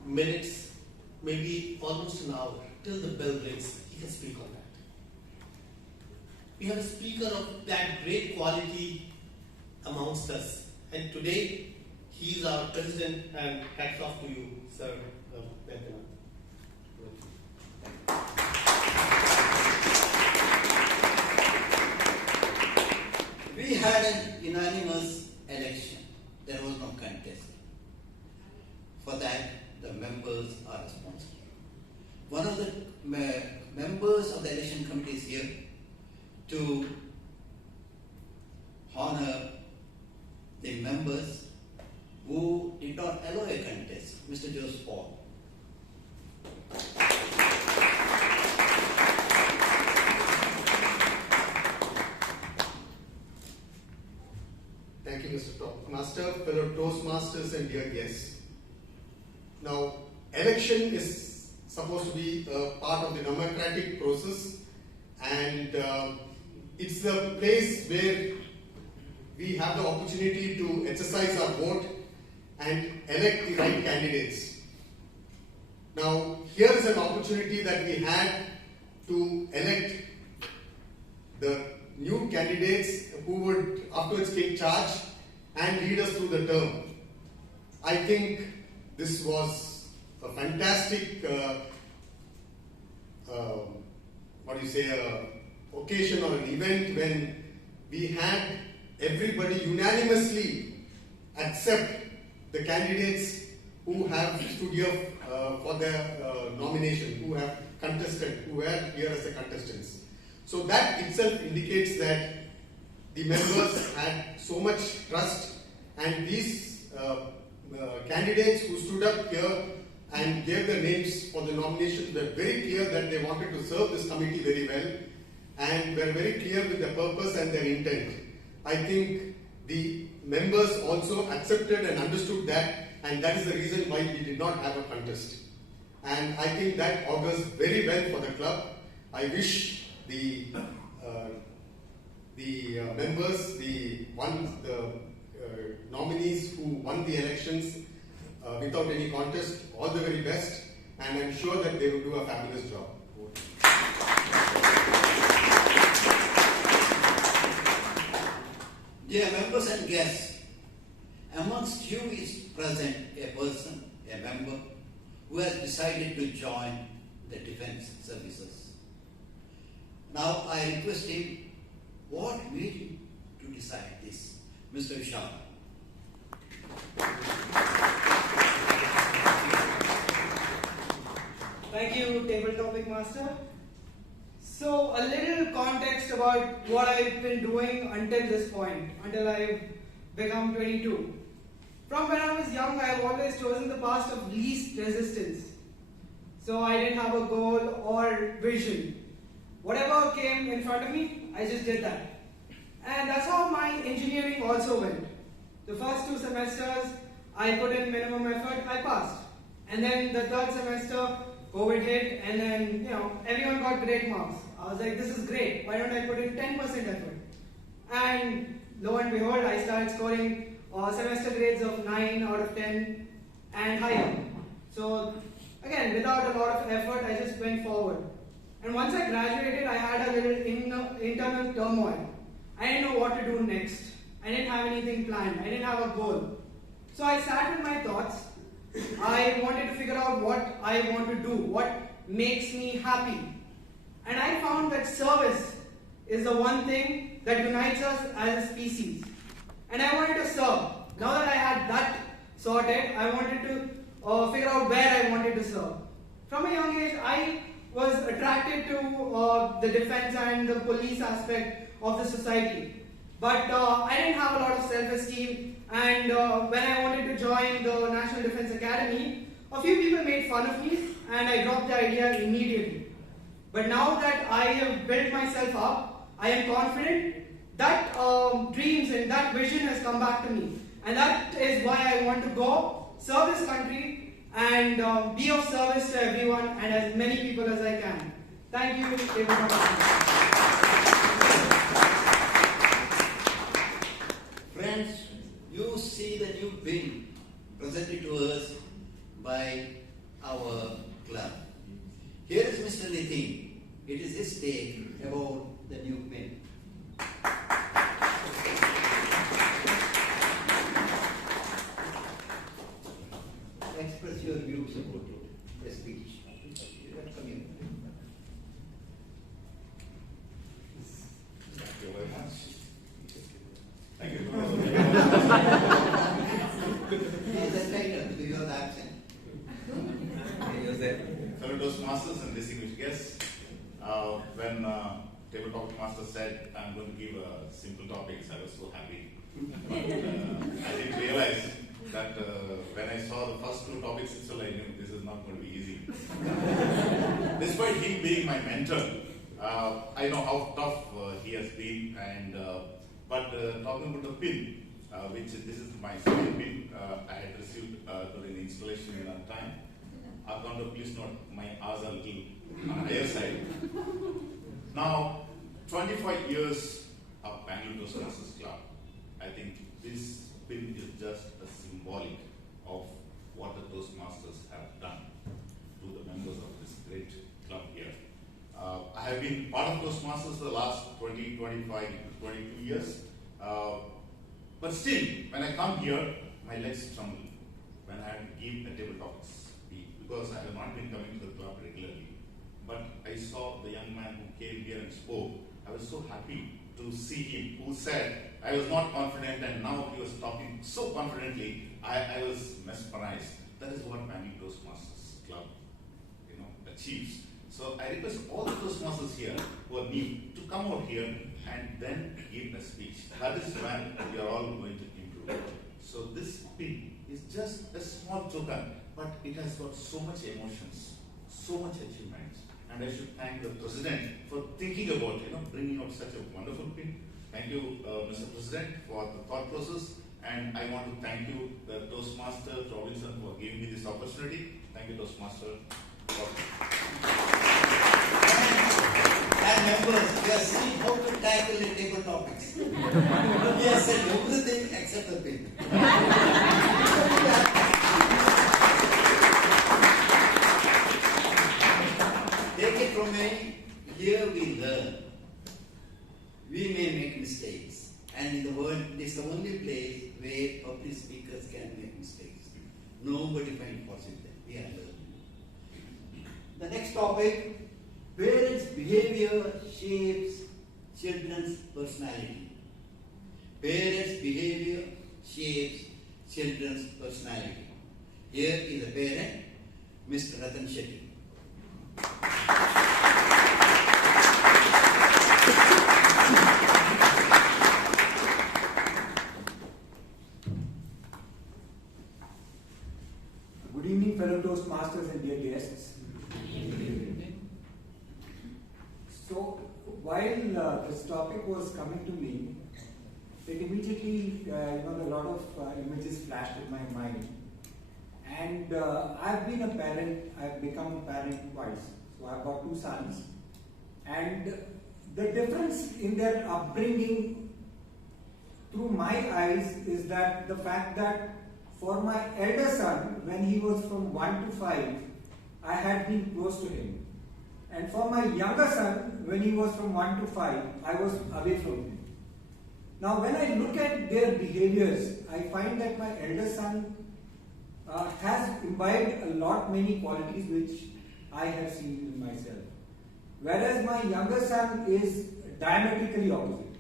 minutes, maybe almost an hour, till the bell rings, he can speak on that. We have a speaker of that great quality amongst us, and today he is our president, and hats off to you, sir. We had an unanimous election. There was no contest. For that, the members are responsible. One of the members of the election committee is here to honor the members who did not allow a contest. Mr. Joseph Paul. Thank you, Mr. Toastmaster, fellow Toastmasters and dear guests. Now, election is supposed to be a part of the democratic process, and it's the place where we have the opportunity to exercise our vote and elect the right candidates. Now, here is an opportunity that we had to elect the new candidates who would afterwards take charge and lead us through the term. I think this was a fantastic occasion or an event when we had everybody unanimously accept the candidates who have stood here for their nomination, who have contested, who were here as the contestants. So that itself indicates that the members had so much trust, and these candidates who stood up here and gave their names for the nomination were very clear that they wanted to serve this committee very well, and were very clear with their purpose and their intent. I think the members also accepted and understood that, and that is the reason why we did not have a contest. And I think that augurs very well for the club. I wish the members, the nominees who won the elections without any contest, all the very best, and I'm sure that they will do a fabulous job. Dear members and guests, amongst you is present a person, a member, who has decided to join the defense services. Now I request him, what made him to decide this? Mr. Vishal. Thank you, Table Topic Master. So, a little context about what I've been doing until this point, until I've become 22. From when I was young, I've always chosen the path of least resistance. So, I didn't have a goal or vision. Whatever came in front of me, I just did that. And that's how my engineering also went. The first 2 semesters, I put in minimum effort, I passed. And then the third semester, COVID hit, and then, everyone got great marks. I was like, this is great. Why don't I put in 10% effort? And lo and behold, I started scoring semester grades of 9 out of 10 and higher. So, again, without a lot of effort, I just went forward. And once I graduated, I had a little internal turmoil. I didn't know what to do next. I didn't have anything planned. I didn't have a goal. So I sat with my thoughts. I wanted to figure out what I want to do, what makes me happy. And I found that service is the one thing that unites us as a species. And I wanted to serve. Now that I had that sorted, I wanted to figure out where I wanted to serve. From a young age, I was attracted to the defense and the police aspect of the society. But I didn't have a lot of self-esteem, and when I wanted to join the National Defense Academy, a few people made fun of me, and I dropped the idea immediately. But now that I have built myself up, I am confident that dreams and that vision has come back to me. And that is why I want to go, serve this country, and be of service to everyone and as many people as I can. Thank you, everyone. Friends, you see the new bin presented to us by our club. Here is Mr. Nitin. It is his take about the new pin. Express your views about it, the speech. Come here. Thank you very much. Thank you. He is a title to your accent. Fellow Toastmasters and distinguished guests, when Tabletop Master said I'm going to give simple topics, I was so happy. But I didn't realize that when I saw the first two topics itself, I knew this is not going to be easy. Despite him being my mentor, I know how tough he has been, and but talking about the pin, which this is my second pin I had received during the installation in that time. Archando, please note my R's are a little on the higher side. Now, 25 years of Bangalore Toastmasters Club. I think this pin is just a symbolic of what the Toastmasters have done to the members of this great club here. I have been part of Toastmasters for the last 20, 25, 22 years. But still, when I come here, my legs tremble when I have to give a tabletop speech, because I have not been coming to the club regularly. But I saw the young man who came here and spoke. I was so happy to see him, who said, I was not confident, and now he was talking so confidently, I was mesmerized. That is what Bangalore Toastmasters Club, achieves. So I request all the Toastmasters here who are new to come out here and then give a speech. That is when we are all going to improve. So this pin is just a small token, but it has got so much emotions, so much achievements. And I should thank the President for thinking about, bringing out such a wonderful pin. Thank you, Mr. President, for the thought process. And I want to thank you, the Toastmaster Robinson, for giving me this opportunity. Thank you, Toastmaster. And members, we are seeing how to tackle the table topics. He has said everything except the pin. Take it from me, here we learn. We may make mistakes. And in the world, it is the only place where public speakers can make mistakes. Nobody finds fault with them. We are learning. The next topic, parents' behavior shapes children's personality. Parents' behavior shapes children's personality. Here is a parent, Mr. Ratan Shetty. Good evening, fellow Toastmasters and dear guests. So, while this topic was coming to me, it immediately, a lot of images flashed in my mind. And I've been a parent, I've become a parent twice. So I've got two sons. And the difference in their upbringing through my eyes is that the fact that for my elder son, when he was from 1 to 5, I had been close to him. And for my younger son, when he was from 1 to 5, I was away from him. Now, when I look at their behaviors, I find that my elder son has imbibed many qualities which I have seen in myself. Whereas my younger son is diametrically opposite.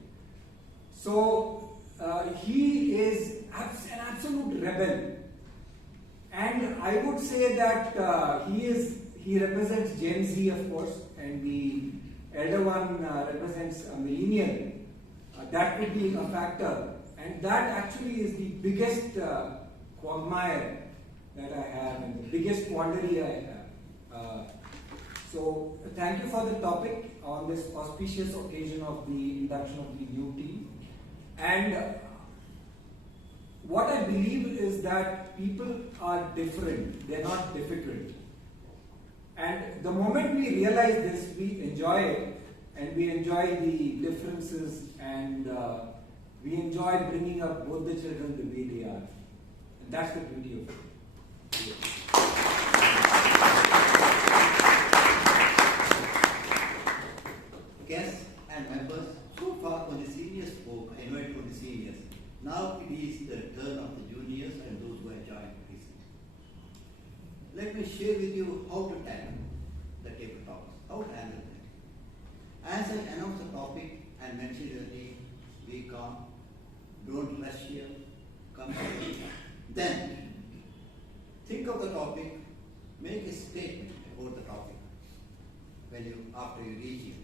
So, he is an absolute rebel. And I would say that he represents Gen Z, of course, and the elder one represents a millennial. That would be a factor. And that actually is the biggest quagmire that I have and the biggest quandary I have. So thank you for the topic on this auspicious occasion of the induction of the new team. And what I believe is that people are different, they're not difficult. And the moment we realize this, we enjoy it, and we enjoy the differences, and we enjoy bringing up both the children the way they are. And that's the beauty of it. Guests and members, so far for the seniors folk, I invited for the seniors. Now it is the turn of the juniors and those who have joined recently. Let me share with you how to tackle the table talks, how to handle that. As I announce the topic and mention your name, be calm, don't rush here, come here. Then, think of the topic, make a statement about the topic after you reach here.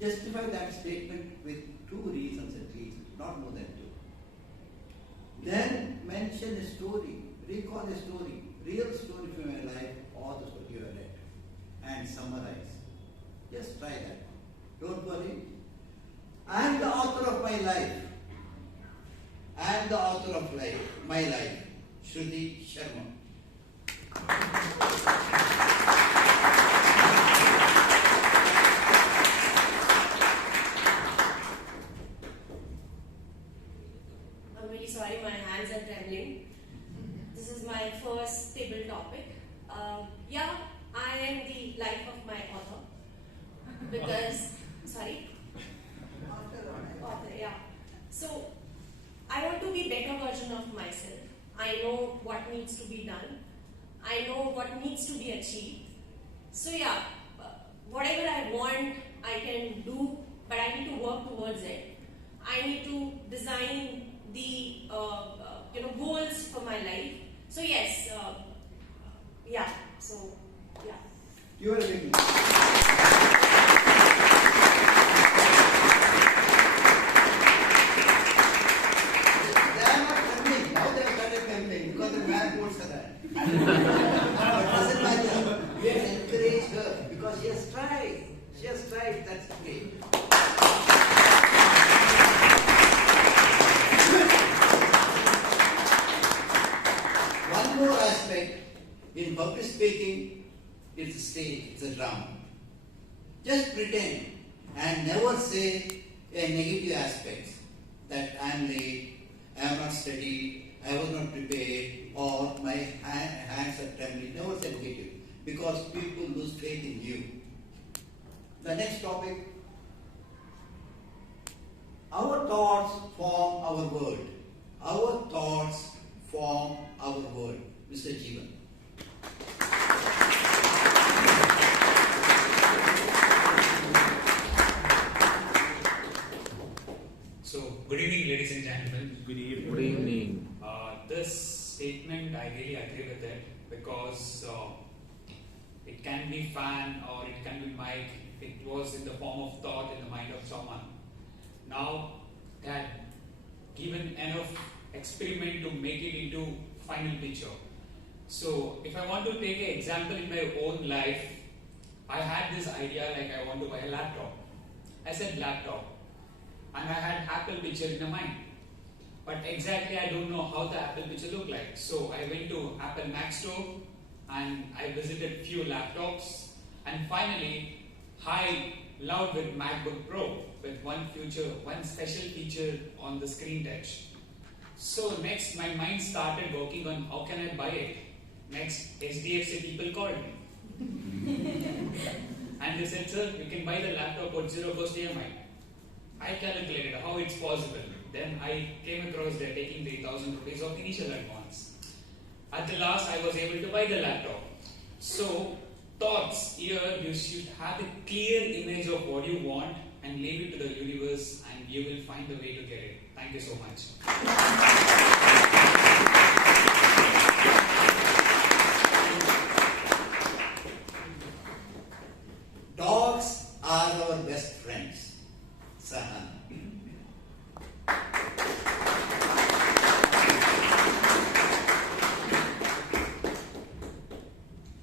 Justify that statement with 2 reasons at least, not more than 2. Then mention a story, recall a story, real story from your life or the story you have read, and summarize. Just try that. Don't worry. I am the author of my life. I am the author of my life. Shruti Sharma. I'm really sorry, my hands are trembling. This is my first table topic. Yeah, I am the life of my author. Because, sorry? Author, yeah. So, I want to be a better version of myself. I know what needs to be done. I know what needs to be achieved. So yeah, whatever I want, I can do, but I need to work towards it. I need to design the goals for my life. So yes, yeah. So yeah. You are a big because the man wants that. It doesn't matter. We have to encourage her because she has tried. She has tried. That's okay. One more aspect in public speaking is the stage, it's a drama. Just pretend and never say a negative aspect that I am late, I am not studied, I was not prepared, or my hands are trembling. Never say negative, because people lose faith in you. The next topic, our thoughts form our world. Our thoughts form our world. Mr. Jeevan. So, good evening, ladies and gentlemen. Good evening. Good evening. This statement, I really agree with it because it can be fan or it can be mic. It was in the form of thought in the mind of someone. Now, that given enough experiment to make it into final picture. So, if I want to take an example in my own life, I had this idea like I want to buy a laptop. I said laptop. And I had Apple picture in the mind. But exactly I don't know how the Apple picture look like. So I went to Apple Mac store and I visited few laptops. And finally, I loved with MacBook Pro with one special feature on the screen touch. So next my mind started working on how can I buy it. Next, HDFC people called me. And they said, sir, you can buy the laptop at 0 cost EMI. I calculated how it's possible. Then I came across they're taking 3,000 rupees of initial advance. At the last, I was able to buy the laptop. So, thoughts here, you should have a clear image of what you want and leave it to the universe, and you will find the way to get it. Thank you so much. Dogs are our best friends. Sahan.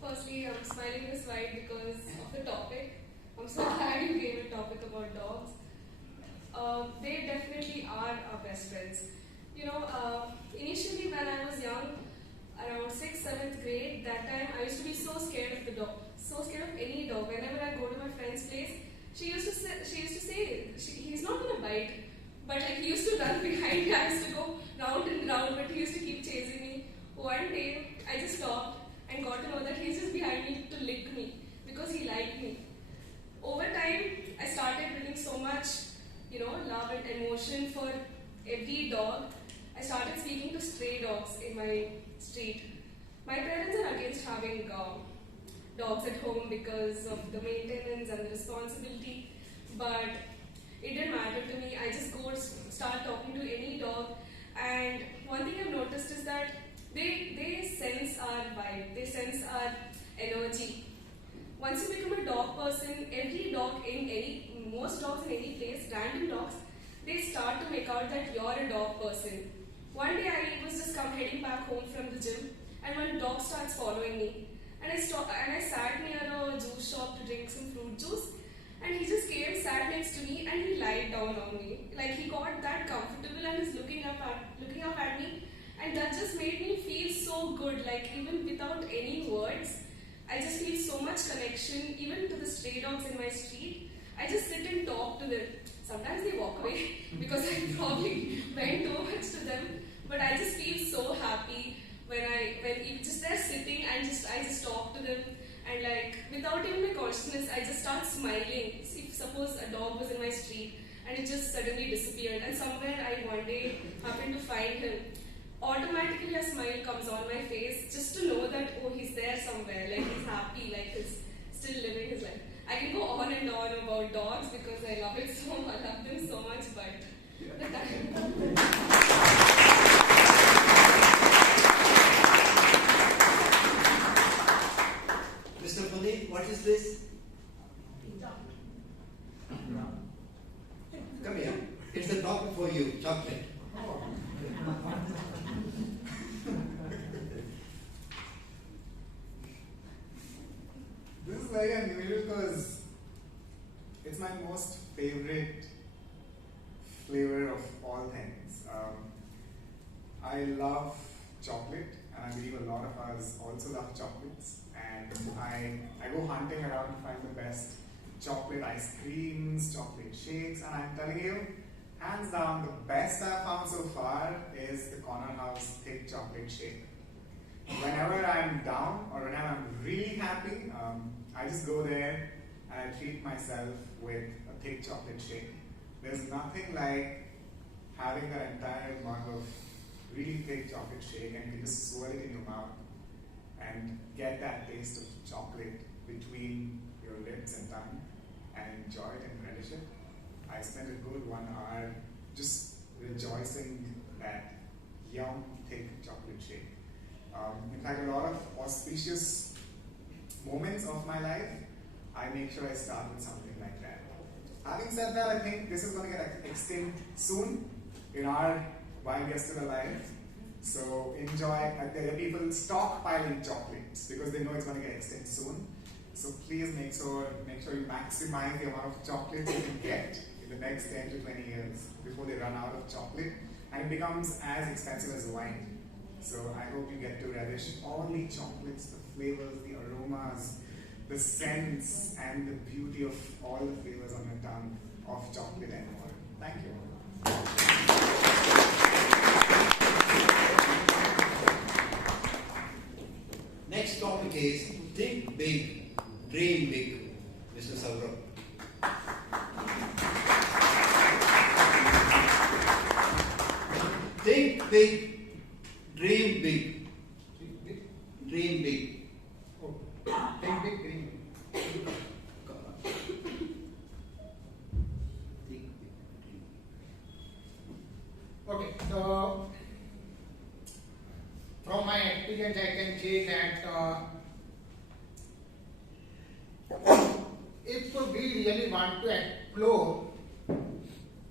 Firstly, I'm smiling this wide because of the topic. I'm so glad you gave a topic about dogs. They definitely are our best friends. You know, initially when I was young, around 6th, 7th grade, that time I used to be so scared of the dog. So scared of any dog. Whenever I go to my friend's place, she used to say he's not gonna bite, but like he used to run behind me. I used to go round and round, but he used to keep chasing home because of the maintenance and the responsibility. But it didn't matter to me. I just go start talking to any dog, and one thing I've noticed is that they sense our vibe, they sense our energy. Once you become a dog person, every dog most dogs in any place, random dogs, they start to make out that you're a dog person. One day I was just heading back home from the gym, and one dog starts following me. And I sat near a juice shop to drink some fruit juice, and he just came, sat next to me, and he lied down on me. Like, he got that comfortable and is looking up at me, and that just made me feel so good. Like, even without any words, I just feel so much connection, even to the stray dogs in my street. I just sit and talk to them. Sometimes they walk away because I probably went too much to them, but I just feel so happy when just they're sitting and I just talk to them, and like without even my consciousness, I just start smiling. If suppose a dog was in my street and it just suddenly disappeared, and somewhere I one day happened to find him, automatically a smile comes on my face just to know that, oh, he's there somewhere, like he's happy, like he's still living his life. I can go on and on about dogs because I love them so much, but the time. Mr. Puneet, what is this? Come here. It's a topic for you, chocolate. This is very unusual because it's my most favorite flavor of all things. I love chocolate, and I believe a lot of us also love chocolates. And I go hunting around to find the best chocolate ice creams, chocolate shakes, and I'm telling you, hands down, the best I've found so far is the Corner House thick chocolate shake. Whenever I'm down or whenever I'm really happy, I just go there and I treat myself with a thick chocolate shake. There's nothing like having that entire mug of really thick chocolate shake and you can just swirl it in your mouth and get that taste of chocolate between your lips and tongue and enjoy it and relish it. I spent a good 1 hour just rejoicing that yum thick chocolate shake. In fact, a lot of auspicious moments of my life, I make sure I start with something like that. Having said that, I think this is going to get extinct soon in our while we are still alive. So enjoy. There are people stockpiling chocolates because they know it's going to get extinct soon. So please make sure you maximize the amount of chocolates you can get in the next 10 to 20 years before they run out of chocolate and it becomes as expensive as wine. So I hope you get to relish all the chocolates, the flavors, the aromas, the scents, and the beauty of all the flavors on your tongue of chocolate and more. Thank you. Next topic is think big, dream big. Mr. Saurabh. Think big, dream big. Dream big. Oh, think big, dream big. Okay, so from my experience, I can say that if we really want to explore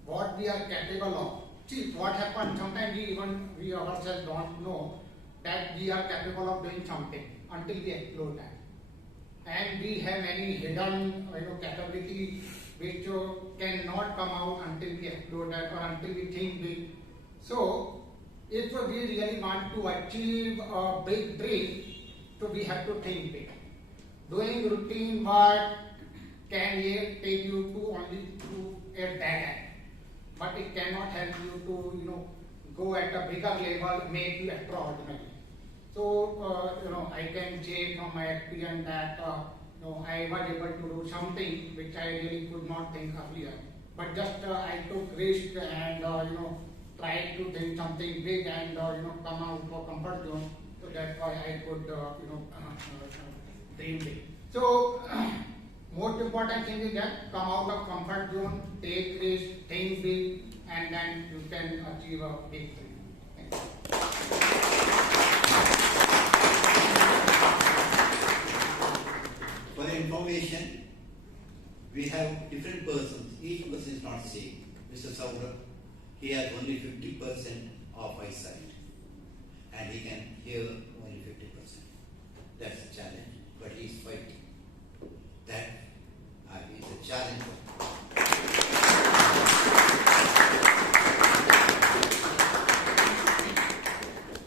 what we are capable of, see what happens, sometimes we ourselves don't know that we are capable of doing something until we explore that. And we have many hidden capability which cannot come out until we explore that or until we think big. So, if we really want to achieve a big dream, so we have to think big. Doing routine work can take you to only to a bad end, but it cannot help you to go at a bigger level, make you extraordinary. So I can say from my experience that I was able to do something which I really could not think earlier. But just I took risk and tried to think something big and come out of comfort zone. So that's why I could dream big. So, most important thing is that come out of comfort zone, take risk, think big, and then you can achieve a big thing. Thank you. For information, we have different persons. Each person is not same. Mr. Saurabh, he has only 50% of eyesight, and he can hear only 50%. That's a challenge, but he's fighting. That is a challenge.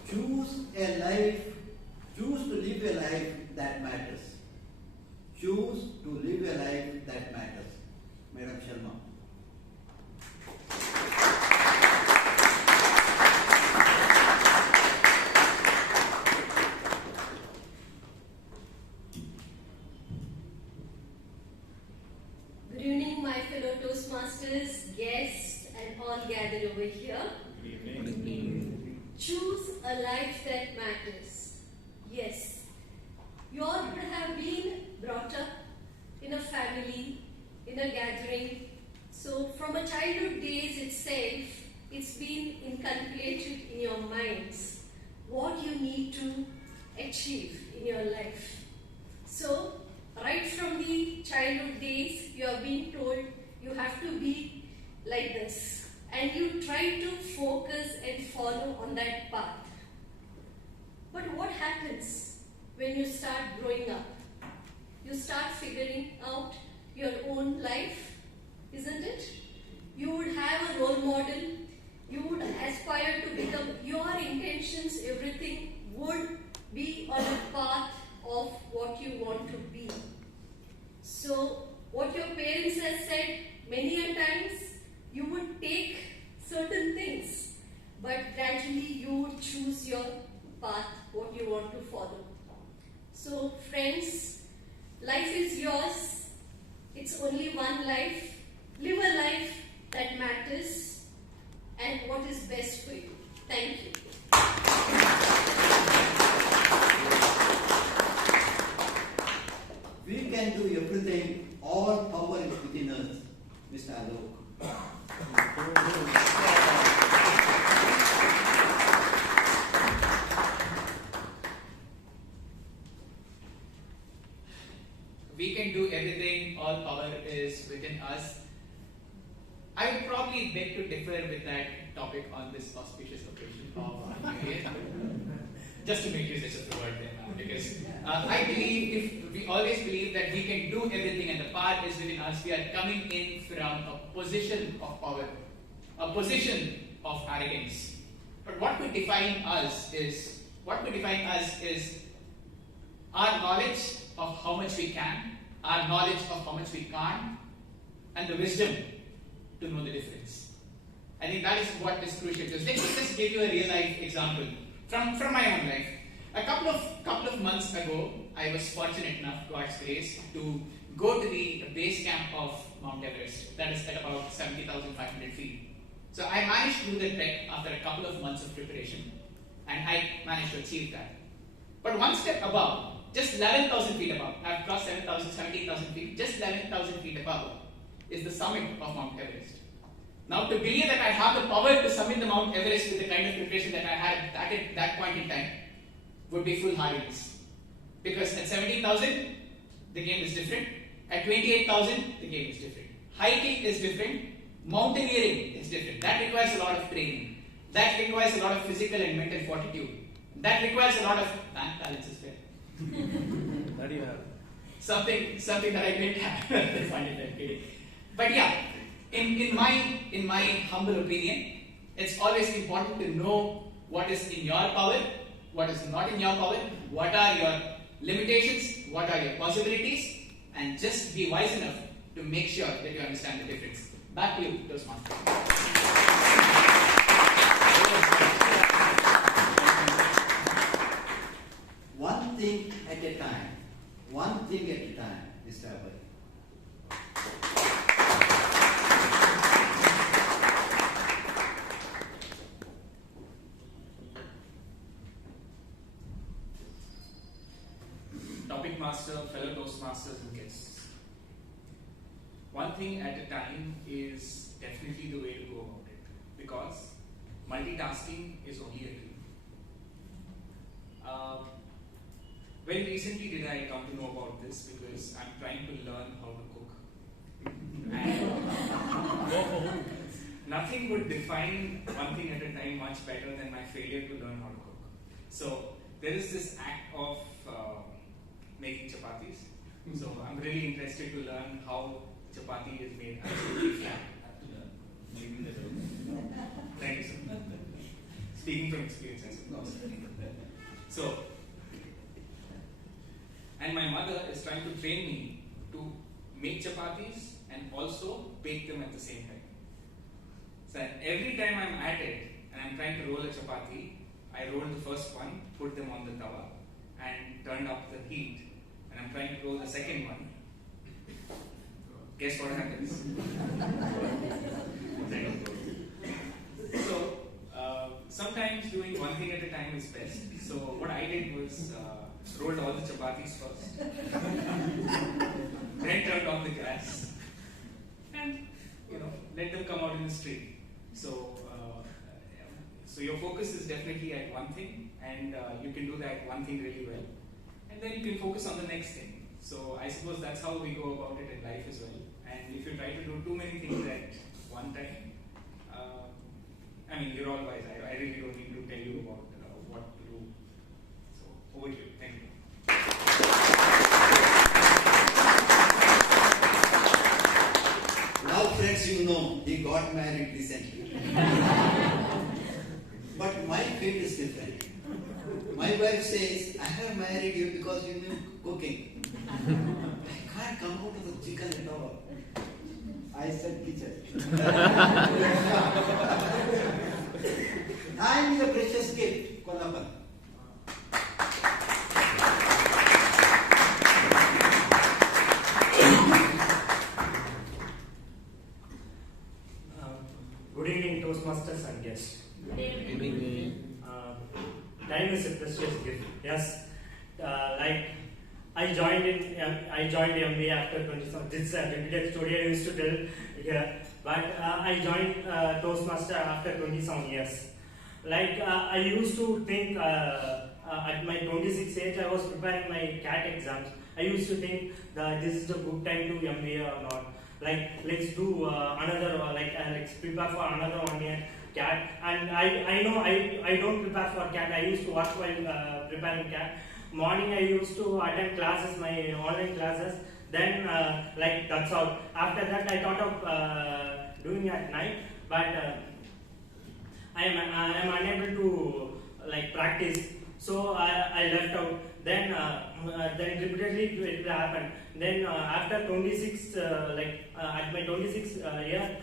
Choose to live a life that matters. Choose to live a life that matters. Madam Sharma. Good evening, my fellow Toastmasters, guests, and all gathered over here. Good evening. Choose a life that matters. Yes, you all would have been brought up in a family, in a gathering. So from a childhood days itself, it's been inculcated in your minds what you need to achieve in your life. So right from the childhood days, you are being told you have to be like this, and you try to focus and follow on that path. But what happens when you start growing up? You start figuring out your own life, isn't it? You would have a role model, you would aspire to become, your intentions, everything would be on a path of what you want to be. So, what your parents have said many a times, you would take certain things, but gradually you would choose your path, what you want to follow. So, friends, life is yours. It's only one life. Live a life that matters and what is best for you. Thank you. We can do everything. All power is within us, Mr. Alok. We can do everything, all power is within us. I would probably beg to differ with that topic on this auspicious occasion of New Year. Just to make usage of the word then, because I believe if we always believe that we can do everything and the power is within us, we are coming in from a position of power, a position of arrogance. But what could define us is our knowledge of how much we can, our knowledge of how much we can't, and the wisdom to know the difference. I think that is what is crucial. Because let me just give you a real life example from my own life. A couple of months ago, I was fortunate enough, God's grace, to go to the base camp of Mount Everest. That is at about 70,500 feet. So I managed to do the trek after a couple of months of preparation, and I managed to achieve that. But one step above, just 11,000 feet above, I've crossed 17,000 feet, just 11,000 feet above is the summit of Mount Everest. Now, to believe that I have the power to summit the Mount Everest with the kind of preparation that I had at that point in time would be foolhardiness. Because at 17,000, the game is different. At 28,000, the game is different. Hiking is different. Mountaineering is different. That requires a lot of training. That requires a lot of physical and mental fortitude. That requires a lot of bank balance as well. That you have. Something that I didn't have. I find it that way. But yeah, in my humble opinion, it's always important to know what is in your power, what is not in your power, what are your limitations, what are your possibilities, and just be wise enough to make sure that you understand the difference. Back to you, Toastmaster. One thing at a time. One thing at a time, Mr. Abhay. Topic Master, fellow Toastmasters. one thing at a time is definitely the way to go about it, because multitasking is only a dream. Very recently did I come to know about this, because I'm trying to learn how to cook. And nothing would define one thing at a time much better than my failure to learn how to cook. So there is this act of making chapatis. So I'm really interested to learn how chapati is made absolutely flat. Thank you, sir. Speaking from experience, I suppose. So, and my mother is trying to train me to make chapatis and also bake them at the same time. So every time I'm at it and I'm trying to roll a chapati, I roll the first one, put them on the tawa, and turn up the heat. And I'm trying to roll the second one. Guess what happens? So, sometimes doing one thing at a time is best. So, what I did was rolled all the chapatis first, then turned on the gas, and let them come out in the stream. So, so your focus is definitely at one thing, and you can do that one thing really well. And then you can focus on the next thing. So I suppose that's how we go about it in life as well. And if you try to do too many things at one time, I mean, you're all wise. I really don't need to tell you about what to do. So over to you. Thank you. Now, friends, you know, he got married recently. But my field is different. My wife says, I have married you because you knew cooking. I can't come out of the chicken at all. I said kitchen. Time is a precious gift, Kolapa. Good evening, Toastmasters and guests. Good evening. Time is a precious gift. Yes, like I joined MBA after 20. This is a repeated story I used to tell here. But I joined Toastmaster after 27 years. Like I used to think at my 26 age I was preparing my CAT exams. I used to think that this is a good time to MBA or not. Like let's do another let's prepare for another 1 year CAT. And I know I don't prepare for CAT. I used to watch while preparing CAT. Morning I used to attend classes, my online classes. Then like that's all. After that I thought of doing at night, but I am unable to like practice. So I left out. Then repeatedly it happened. Then after 26 at my 26 year,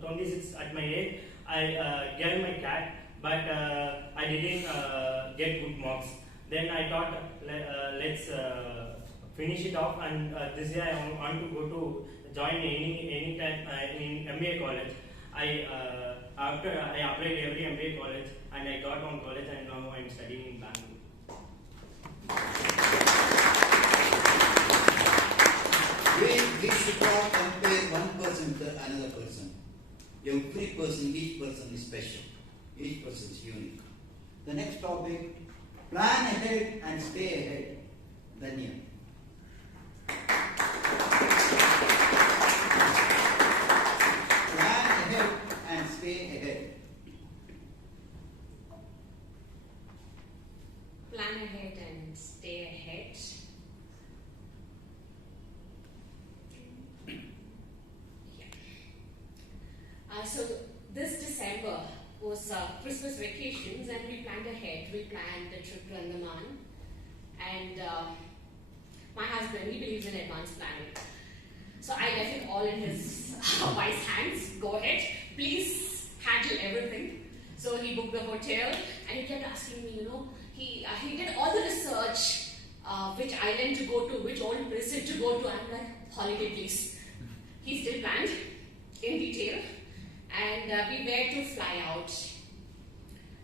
26 at my age, I gave my CAT, but I didn't get good marks. Then I thought let's finish it off, and this year I want to go to join any time in MBA college. After I applied every MBA college and I got on college, and now I'm studying in Bangalore. We should not compare one person with another person. Every person, each person is special. Each person is unique. The next topic, plan ahead and stay ahead. Danya. Plan ahead and stay ahead. Plan ahead and stay ahead. So this December was Christmas vacations, and we planned ahead. We planned a trip to Andaman, and my husband, he believes in advanced planning. So I left it all in his wise hands. Go ahead, please handle everything. So he booked the hotel, and he kept asking me, he did all the research, which island to go to, which old prison to go to. I'm like, holiday please. He still planned in detail, and we were to fly out.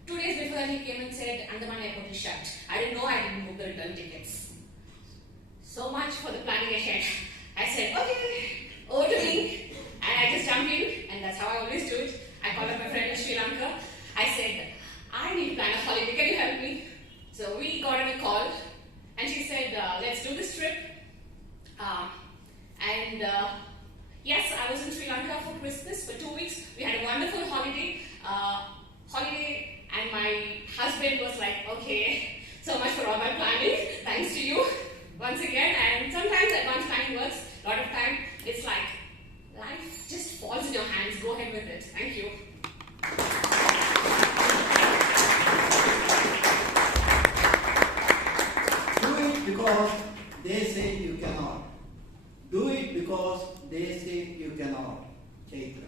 2 days before that, he came and said, Andaman airport is shut. I didn't know, I didn't book the return tickets. So much for the planning ahead. I said, okay, over And yes, I was in Sri Lanka for Christmas for 2 weeks. We had a wonderful holiday. And my husband was like, okay, so much for all my planning. Thanks to you once again. And sometimes advanced planning works. A lot of time it's like life just falls in your hands. Go ahead with it. Thank you. Do it because they say you cannot. Do it because they say you cannot. Chaitra.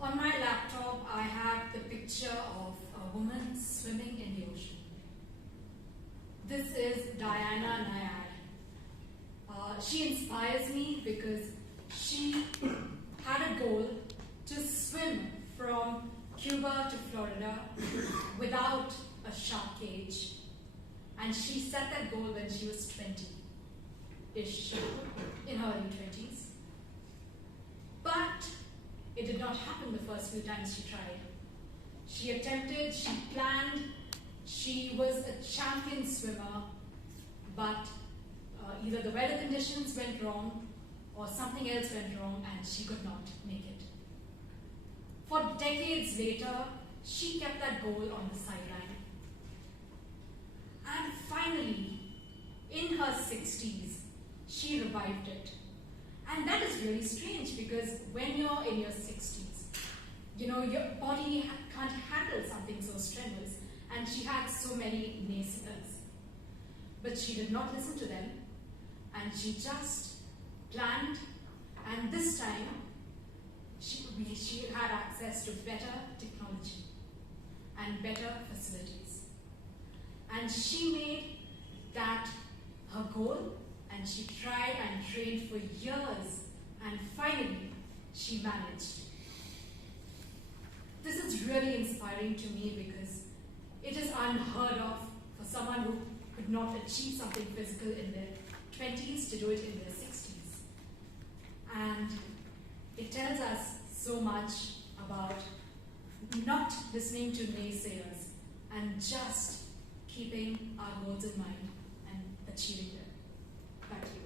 On my laptop, I have the picture of a woman swimming in the ocean. This is Diana Nayar. She inspires me because she had a goal to swim from Cuba to Florida without a shark cage. And she set that goal when she was 20-ish, in her early 20s. But it did not happen the first few times she tried. She attempted, she planned, she was a champion swimmer, but either the weather conditions went wrong or something else went wrong and she could not make it. For decades later, she kept that goal on the sideline. And finally, in her 60s, she revived it. And that is really strange because when you're in your 60s, your body can't handle something so strenuous, and she had so many naysayers. But she did not listen to them, and she just planned, and this time she had access to better technology and better facilities. And she made that her goal, and she tried and trained for years, and finally she managed. This is really inspiring to me because it is unheard of for someone who could not achieve something physical in their 20s to do it in their 60s. And it tells us so much about not listening to naysayers and just keeping our goals in mind and achieving them. Back to you.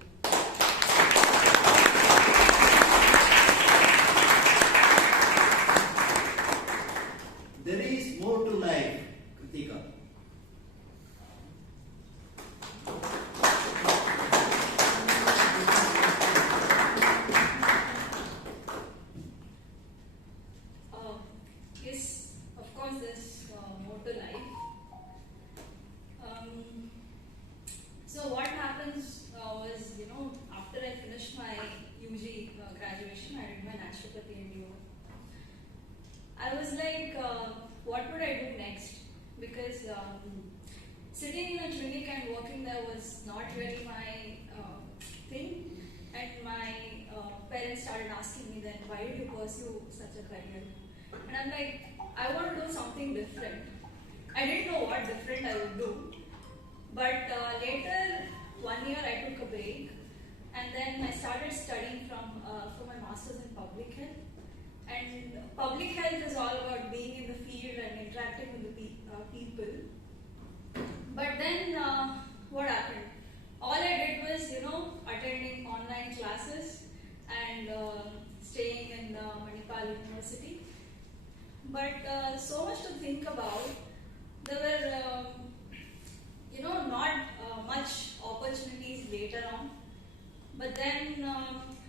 There is more to life, Kritika. Yes, of course, there's more to life. So what happens was, after I finished my UG graduation, I did my naturopathy in New York. I was like, what would I do next? Because sitting in a clinic and working there was not really my thing. And my parents started asking me then, why did you pursue such a career? And I'm like, I want to do something different. I didn't know what different I would do. But later, 1 year I took a break. And then I started studying for my master's in public health. And public health is all about being in the field and interacting with the people. But then, what happened? All I did was, attending online classes and staying in Manipal University. But so much to think about. There were, not much opportunities later on. But then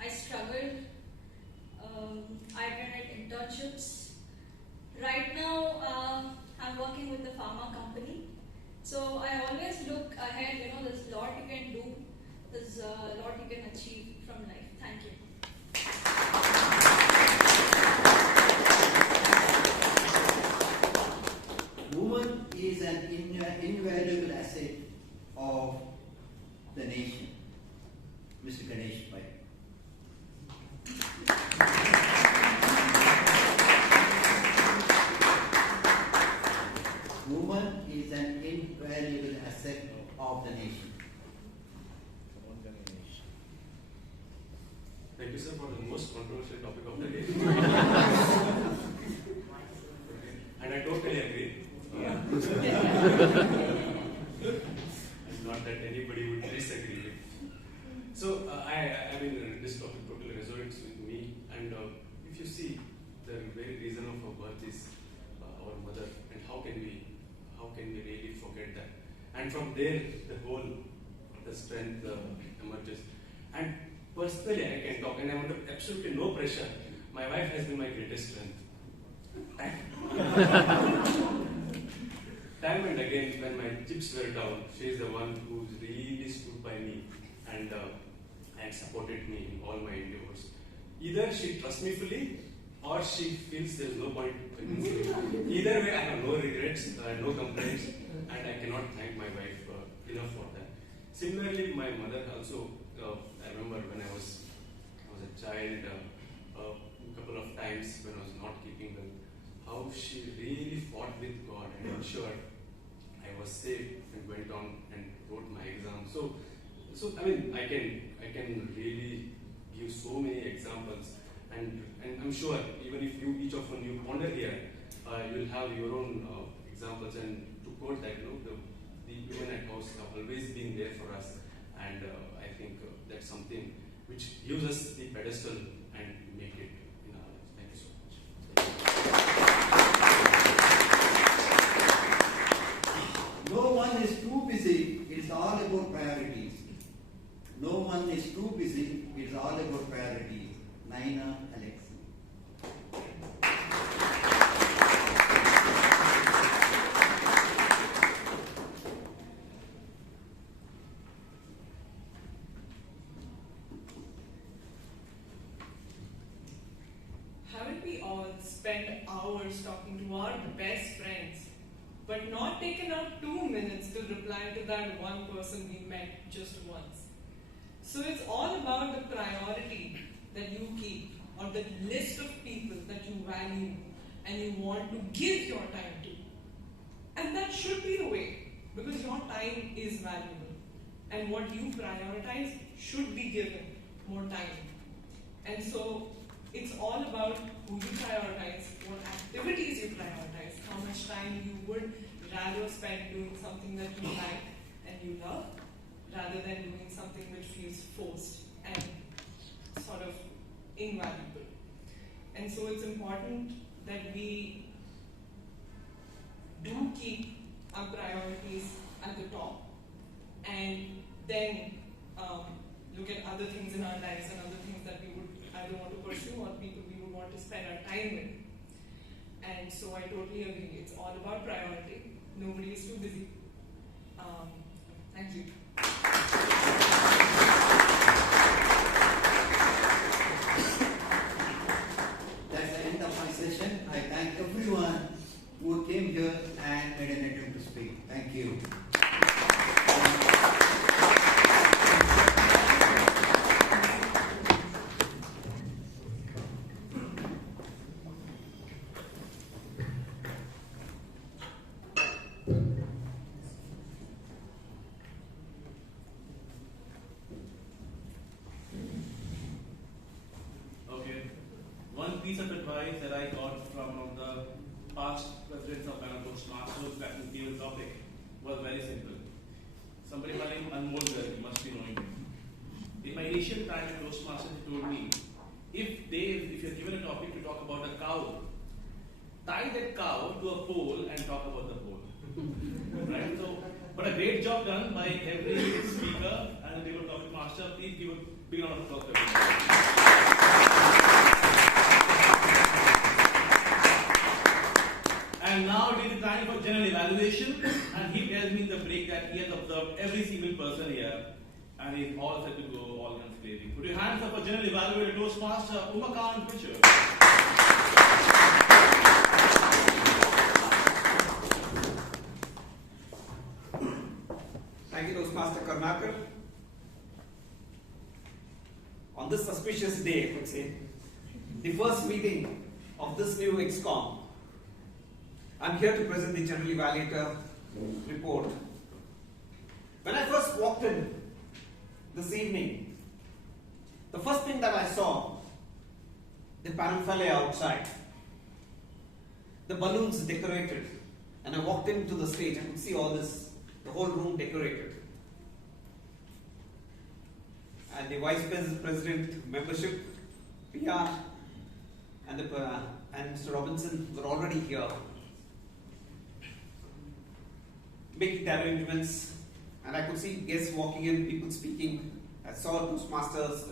I struggled. I attended internships. Right now, I'm working with a pharma company. So I always look ahead, there's a lot you can do, there's a lot you can achieve from life. Thank you. Woman is an invaluable asset of the nation. Mr. Ganesh Pai. Woman is an invaluable asset of the nation. Thank you, sir, for the most controversial topic of the day. of birth is our mother, and how can we really forget that? And from there, the strength emerges. And personally, I can talk, and I'm under absolutely no pressure. My wife has been my greatest strength. Time and again, when my chips were down, she is the one who's really stood by me and supported me in all my endeavors. Either she trusts me fully, or she feels there's no point convincing me. Either way, I have no regrets, no complaints, and I cannot thank my wife enough for that. Similarly, my mother also, I remember when I was a child, a couple of times when I was not keeping well, how she really fought with God and ensured I was safe and went on and wrote my exam. So I mean, I can really give so many examples, and I'm sure even if each of you ponder here, you'll have your own examples. And to quote that, the women at house have always been there for us, and I think that's something which gives us the pedestal and make it in our lives. Thank you so much. No one is too busy, it's all about priorities. No one is too busy, it's all about priorities. Naina Alex. Haven't we all spent hours talking to our best friends, but not taken out 2 minutes to reply to that one person we met just once? So it's all about the priority that you keep, or the list of people that you value and you want to give your time to. And that should be the way, because your time is valuable. And what you prioritize should be given more time. And so it's all about who you prioritize, what activities you prioritize, how much time you would rather spend doing something that you like and you love, rather than doing something which feels forced and sort of invaluable. And so it's important that we do keep our priorities at the top, and then look at other things in our lives and other things that we would either want to pursue or people we would want to spend our time with. And so I totally agree. It's all about priority. Nobody is too busy. Thank you. That's the end of my session. I thank everyone who came here and made an attempt to speak. Thank you. One piece of advice that I got from one of the past presidents of Bangalore Toastmasters back in the topic was very simple. Somebody by name Anmol, you must be knowing him. In my initial time at Toastmasters, he told me, if you're given a topic to talk about a cow, tie that cow to a pole and talk about the pole. Right? So, but a great job done by every speaker and the table topic master. Please give a big round of applause to everyone. And now it is time for general evaluation, and he tells me in the break that he has observed every single person here, and he's all set to go, all guns blazing. Put your hands up for general evaluator Toastmaster Umakant Pitcher. Thank you, Toastmaster Karnakar. On this auspicious day, I would say, the first meeting of this new XCOM, I'm here to present the General Evaluator report. When I first walked in this evening, the first thing that I saw, the paraphernalia outside, the balloons decorated, and I walked into the stage, I could see all this, the whole room decorated. And the Vice President membership, PR, and and Mr. Robinson were already here, making the arrangements, and I could see guests walking in, people speaking. I saw Toastmasters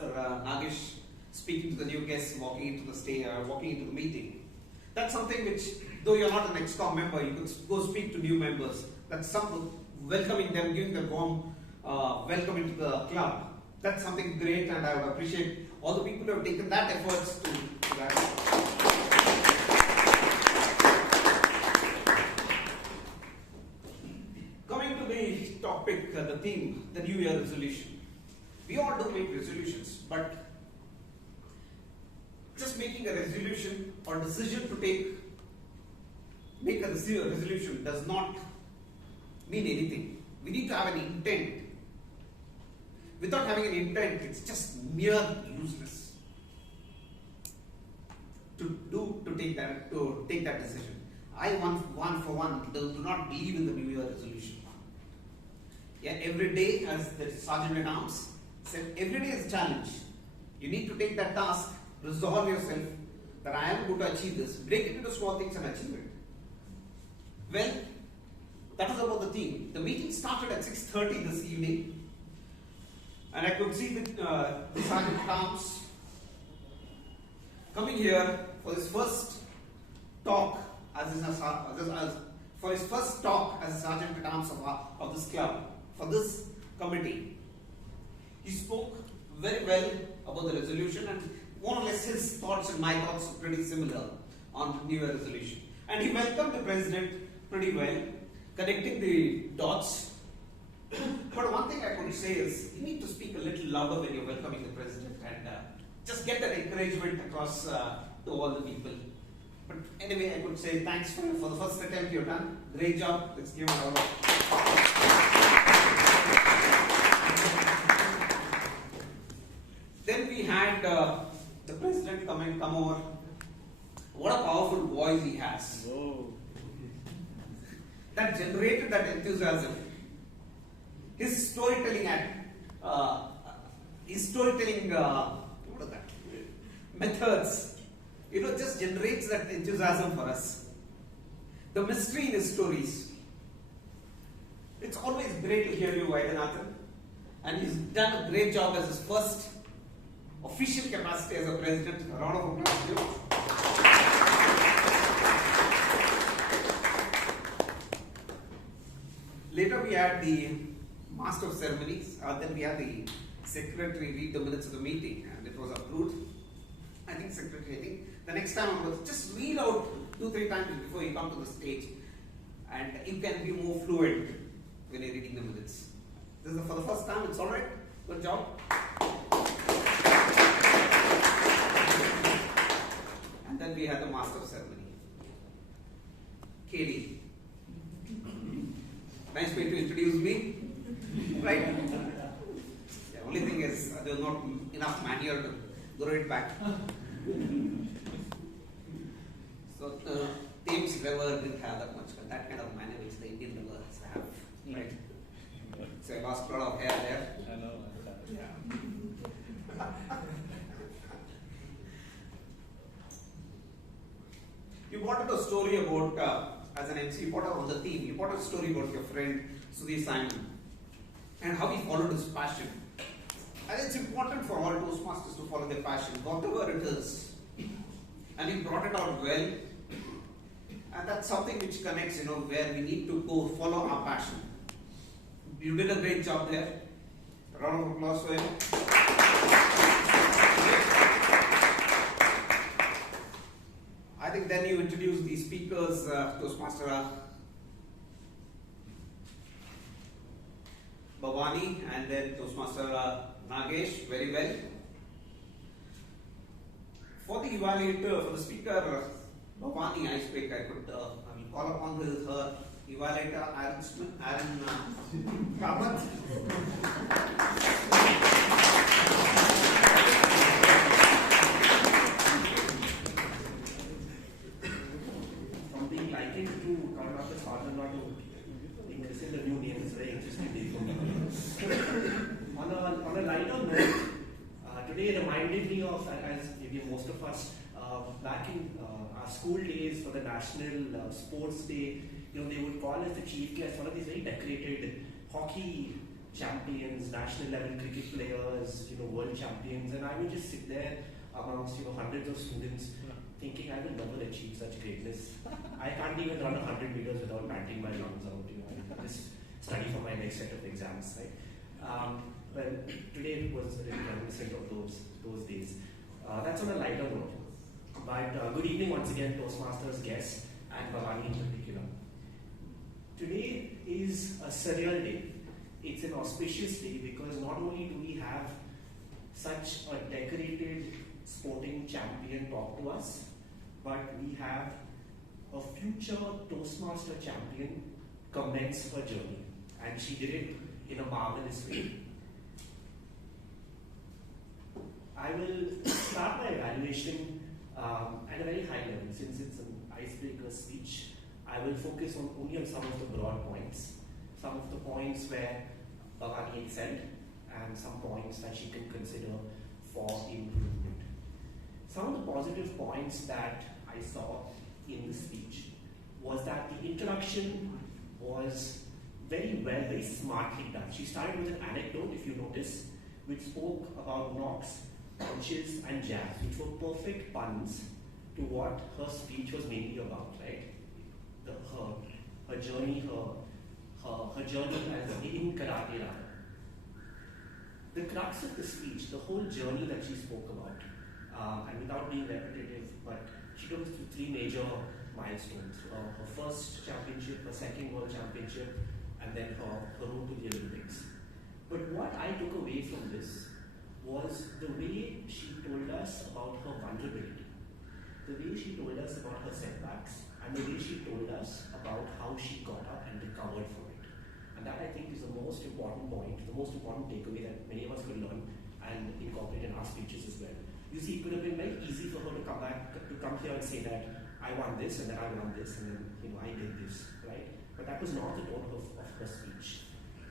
Nagesh speaking to the new guests walking into the meeting. That's something which, though you're not an ex-com member, you could go speak to new members. That's something, welcoming them, giving them warm welcome into the club. That's something great, and I would appreciate all the people who have taken that efforts to that. Coming to the topic, the theme, the New Year resolution. We all do make resolutions, but just making a resolution or decision to make a resolution does not mean anything. We need to have an intent. Without having an intent, it's just mere useless to take that decision. I one for one do not believe in the New Year resolution. Yeah, every day, as the Sergeant at Arms said, every day is a challenge. You need to take that task, resolve yourself that I am going to achieve this, break it into small things and achieve it. Well, that is about the theme. The meeting started at 6:30 this evening, and I could see the Sergeant at Arms coming here for his first talk as a Sergeant at Arms of this club, for this committee. He spoke very well about the resolution, and more or less his thoughts and my thoughts are pretty similar on New Year resolution. And he welcomed the President pretty well, connecting the dots. But one thing I could say is, you need to speak a little louder when you're welcoming the President, and just get that encouragement across to all the people. But anyway, I could say thanks for the first attempt you've done. Great job. Let's give it a round. Then we had the President come over. What a powerful voice he has. Whoa. That generated that enthusiasm. His storytelling methods, just generates that enthusiasm for us. The mystery in his stories. It's always great to hear you, Vaidenathan. And he's done a great job as his first official capacity as a president. A round of applause to you. Later we had the Master of Ceremonies, then we had the Secretary read the minutes of the meeting, and it was approved. I think the next time onwards, just read out 2-3 times before you come to the stage, and you can be more fluent when you're reading the minutes. This is for the first time, it's alright? Good job. And then we had the Master of Ceremony. Katie. Nice way to introduce me, right? The only thing is, there was not enough manure to grow it back. So, Thames River didn't have that much, but that kind of manure which the Indian rivers have, right? So I lost a lot of hair there. I know. Yeah. You brought out a story about, as an MC, you brought out on the theme, you brought out a story about your friend Sudhir Simon and how he followed his passion. And it's important for all Toastmasters to follow their passion, whatever it is. And you brought it out well. And that's something which connects, where we need to go follow our passion. You did a great job there. A round of applause for him. I think then you introduced the speakers, Toastmaster Bhavani and then Toastmaster Nagesh, very well. For the evaluator, for the speaker Bhavani, I could call upon her evaluator Aaron Kamath. Something likened to Karnataka Sergeant English in the new name is very interesting day for me. On a lighter note, today reminded me of, as maybe most of us, back in school days, for the National Sports Day, they would call us the chief guest, one of these very decorated hockey champions, national level cricket players, world champions, and I would just sit there amongst hundreds of students thinking I will never achieve such greatness. I can't even run 100 meters without panting my lungs out. I just study for my next set of exams, right? Well, today was reminiscent of those days. That's on a lighter note. But good evening once again, Toastmasters guests and Bhavani in particular. Today is a surreal day. It's an auspicious day because not only do we have such a decorated sporting champion talk to us, but we have a future Toastmaster champion commence her journey. And she did it in a marvelous way. I will start my evaluation at a very high level. Since it's an icebreaker speech, I will focus only on some of the broad points. Some of the points where Bhavani excelled and some points that she can consider for improvement. Some of the positive points that I saw in the speech was that the introduction was very smartly done. She started with an anecdote, if you notice, which spoke about knocks, punches and jabs, which were perfect puns to what her speech was mainly about, right? Her journey, her journey as in karate rather. The crux of the speech, the whole journey that she spoke about, and without being repetitive, but she took us through three major milestones. Her first championship, her second world championship, and then her road to the Olympics. But what I took away from this was the way she told us about her vulnerability, the way she told us about her setbacks, and the way she told us about how she got up and recovered from it. And that, I think, is the most important point, the most important takeaway that many of us could learn and incorporate in our speeches as well. You see, it could have been very easy for her to come here and say that I won this and then I won this and then I did this, right? But that was not the tone of her speech.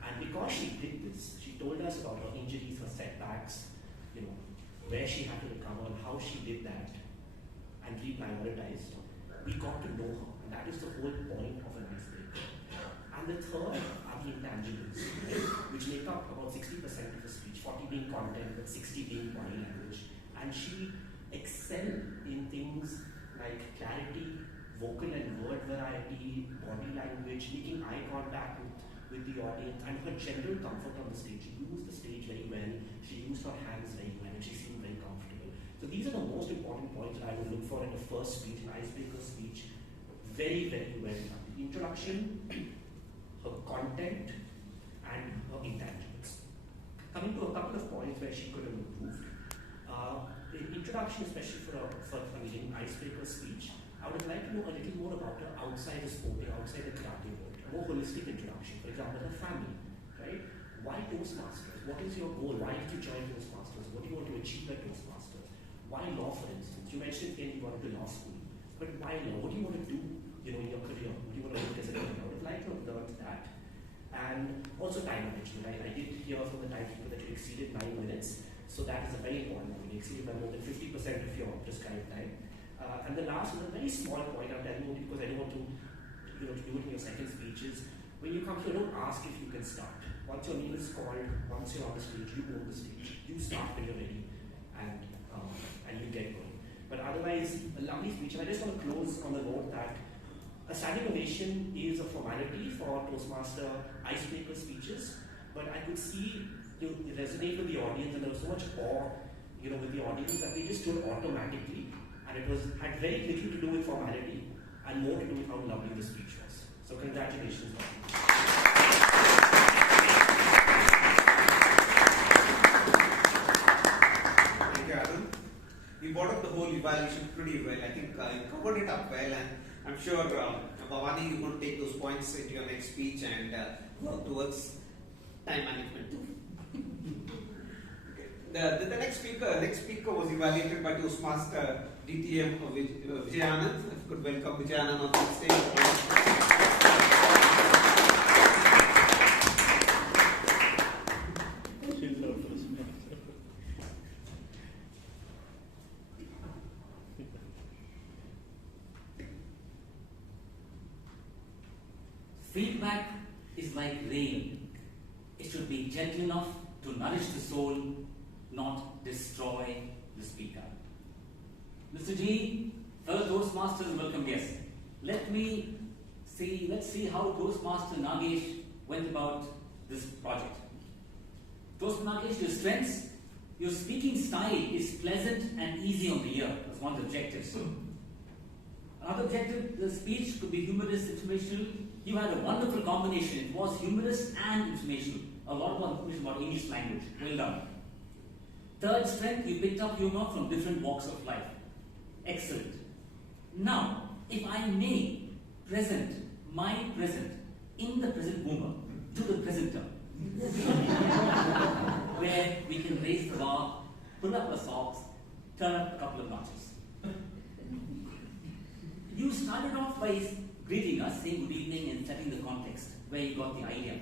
And because she did this, she told us about her injuries, her setbacks, where she had to recover and how she did that and reprioritized. We got to know her, and that is the whole point of an icebreaker. And the third are the intangibles, which make up about 60% of the speech, 40 being content, but 60 being body language. And she excelled in things like clarity, vocal and word variety, body language, making eye contact with the audience, and her general comfort on the stage. She used the stage very well, she used her hands very well, and she seemed very comfortable. So these are the most important points that I would look for in a first speech, an icebreaker speech. Very well done. The introduction, her content, and her intangibles. Coming to a couple of points where she could have improved. The introduction, especially for an icebreaker speech, I would like to know a little more about her outside the sport, outside the karate world. A more holistic introduction. For example, her family, right? Why Toastmasters? What is your goal? Why did you join Toastmasters? What do you want to achieve at Toastmasters? Why law, for instance? You mentioned again you wanted to law school, but why law? What do you want to do, in your career? What do you want to work as a career? I would like to have learned that. And also time management. I did hear from the timekeeper that you exceeded 9 minutes, so that is a very important one. You exceeded by more than 50% of your prescribed time. And the last one, a very small point I'm telling you because I don't want to do it in your second speech, is when you come here, don't ask if you can start. Once your name is called, once you're on the stage, you own the stage. You start when you're ready, and you get going. But otherwise, a lovely speech. And I just want to close on the note that a standing ovation is a formality for Toastmaster icebreaker speeches, but I could see it resonate with the audience, and there was so much awe, with the audience that they just stood automatically, and it had very little to do with formality and more to do with how lovely the speech was. So congratulations, Thank you, Arun. You brought up the whole evaluation pretty well. I think you covered it up well, and I'm sure Bhavani, you're going to take those points into your next speech and work towards time management too. Okay. The next speaker was evaluated by Toastmaster DTM Vijayanand. If you could welcome Vijayanand on the stage. Feedback is like rain. It should be gentle enough to nourish the soul, not destroy the speaker. Mr. G, fellow Toastmasters, welcome guests. Let's see how Toastmaster Nagesh went about this project. Toastmaster Nagesh, your strengths, your speaking style is pleasant and easy on the ear. That's one of the objectives. Another objective, the speech could be humorous, informational. You had a wonderful combination. It was humorous and informational. A lot more information about English language. Well done. Third strength, you picked up humor from different walks of life. Excellent. Now, if I may present my present in the present boomer to the presenter, where we can raise the bar, pull up our socks, turn up a couple of notches. You started off by greeting us, saying good evening and setting the context where you got the idea.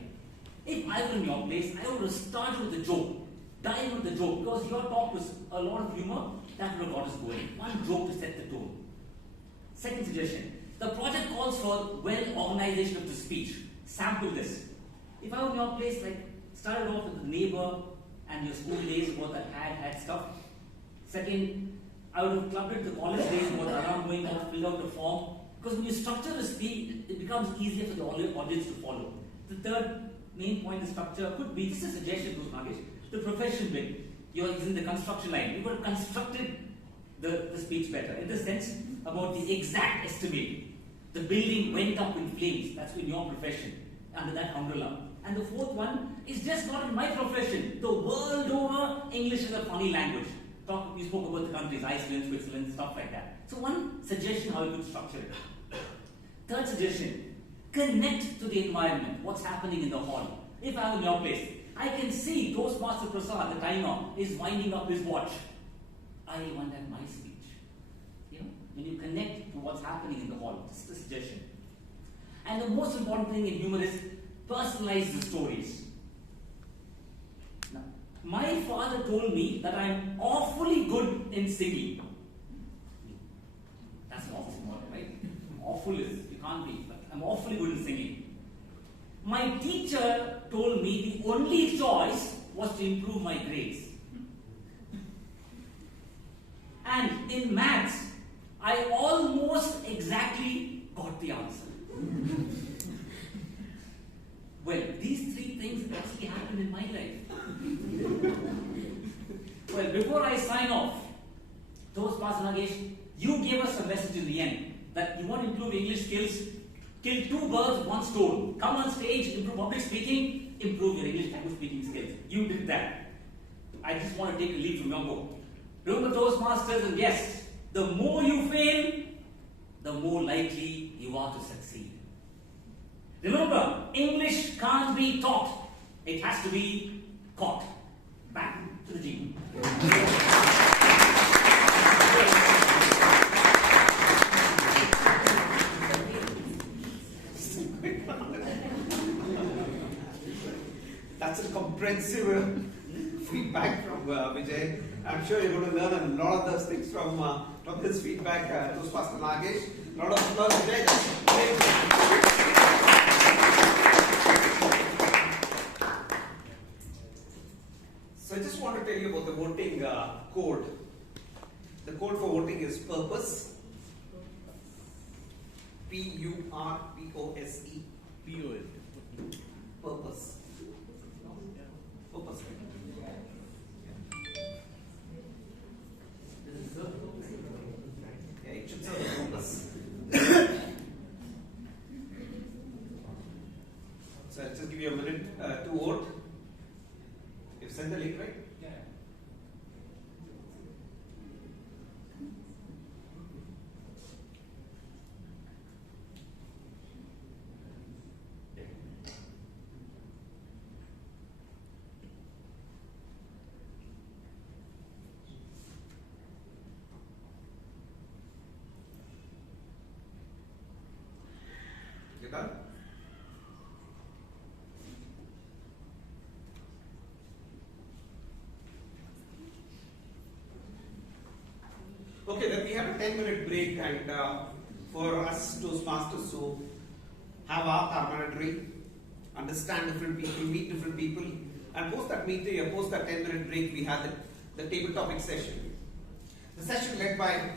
If I were in your place, I would have started with a joke, dive with the joke, because your talk was a lot of humor, that would have got us going. One joke to set the tone. Second suggestion, the project calls for well-organization of the speech. Sample this. If I were in your place, like started off with the neighbor and your school days, what that had stuff. Second, I would have clubbed it the college days, what around going out, filled out the form. Because when you structure the speech, it becomes easier for the audience to follow. The third main point, the structure could be, just a suggestion to Nagesh, the profession bit. You're in the construction line. You could have constructed the speech better. In the sense about the exact estimate. The building went up in flames. That's in your profession, under that umbrella. And the fourth one is just not in my profession. The world over, English is a funny language. You spoke about the countries, Iceland, Switzerland, stuff like that. So one suggestion how you could structure it. Third suggestion, connect to the environment. What's happening in the hall? If I'm in your place, I can see Toastmaster Prasad, the timer, is winding up his watch. I want that my speech. You know, when you connect to what's happening in the hall, this is the suggestion. And the most important thing in humor is personalize the stories. Now, my father told me that I'm awfully good in singing. That's an awful word, right? Awful is, you can't be, but I'm awfully good in singing. My teacher told me the only choice was to improve my grades. And in maths, I almost exactly got the answer. Well, these three things actually happened in my life. Well, before I sign off, Toastmaster Nagesh, you gave us a message in the end that you want to improve English skills, kill two birds with one stone. Come on stage, improve public speaking, improve your English language speaking skills. You did that. I just want to take a lead from your book. Remember, Toastmasters, and yes, the more you fail, the more likely you are to succeed. Remember, English can't be taught. It has to be caught. Back to the gym. That's a comprehensive feedback from Vijay. I'm sure you're going to learn a lot of those things from his feedback, Toastmaster Nagesh. A lot of applause, Vijay. So I just want to tell you about the voting code. The code for voting is purpose. P-U-R-P-O-S-E. P-O-S-E. Purpose. Purpose. Yeah, it should serve a purpose. So I'll just give you a minute to vote. You've sent the link, right? Yeah. You done? Okay, then we have a 10-minute break, and for us Toastmasters who have our camaraderie, understand different people, meet different people, and post that meeting, or post that 10-minute break, we had the table topic session. The session led by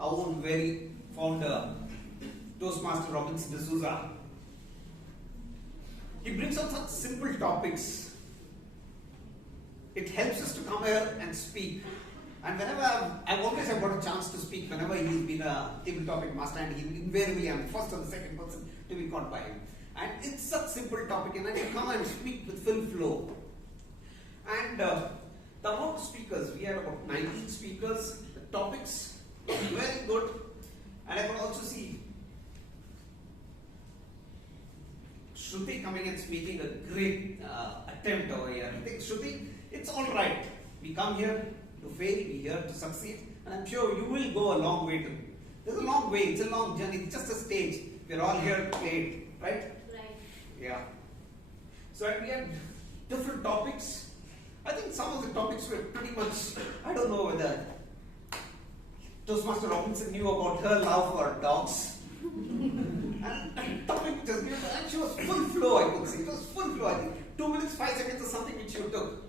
our own very founder, Toastmaster Robinson D'Souza. He brings up such simple topics. It helps us to come here and speak. And whenever I've always have got a chance to speak, whenever he's been a table topic master, and he invariably I'm first or the second person to be caught by him. And it's such simple topic, and I can come and speak with full flow. And the amount of speakers, we had about 19 speakers. The topics were very good, and I could also see Shruti coming and speaking, a great attempt over here. I think Shruti, it's all right. We come here to fail, we here to succeed, and I'm sure you will go a long way too. There's a long way, it's a long journey, it's just a stage. We're all here to play it, right? Right. Yeah. So we had different topics. I think some of the topics were pretty much, I don't know whether Toastmaster Robinson knew about her love for dogs. And the topic which was given, and she was full flow, I could see. It was full flow. I think 2 minutes, 5 seconds is something which you took.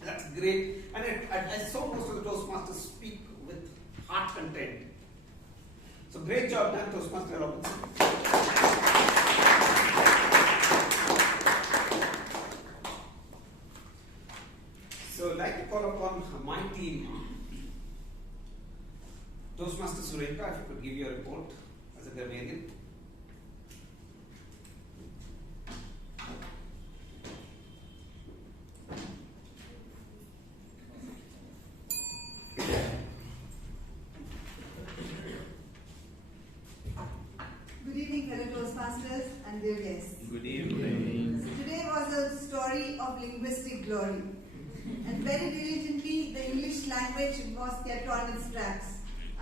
And that's great. And I saw most of the Toastmasters speak with heart content. So great job done, Toastmaster Robinson. So I'd like to call upon my team. Toastmaster Sureka, if you could give your report as a grammarian. Good evening, fellow Toastmasters and dear guests. Good evening. So today was a story of linguistic glory. And very diligently, the English language was kept on its tracks.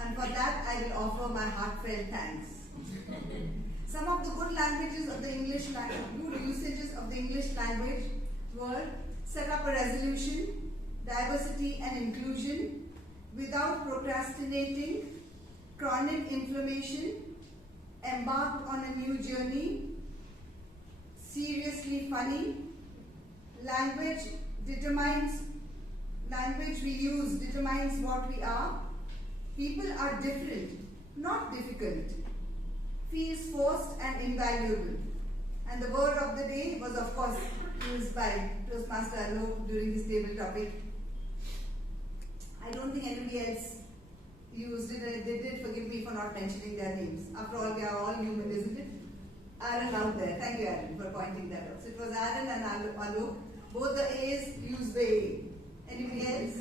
And for that, I will offer my heartfelt thanks. Some of the good languages of the English language, good usages of the English language were set up a resolution, diversity and inclusion, without procrastinating, chronic inflammation, embarked on a new journey, seriously funny, language we use determines what we are, people are different, not difficult, feels forced and invaluable. And the word of the day was of course used by Toastmaster Alok during his table topic. I don't think anybody else used it, and if they did, forgive me for not mentioning their names. After all, we are all human, isn't it? Aaron out there. Thank you, Aaron, for pointing that out. So it was Aaron and Alok. Both the A's use the A. Anybody else?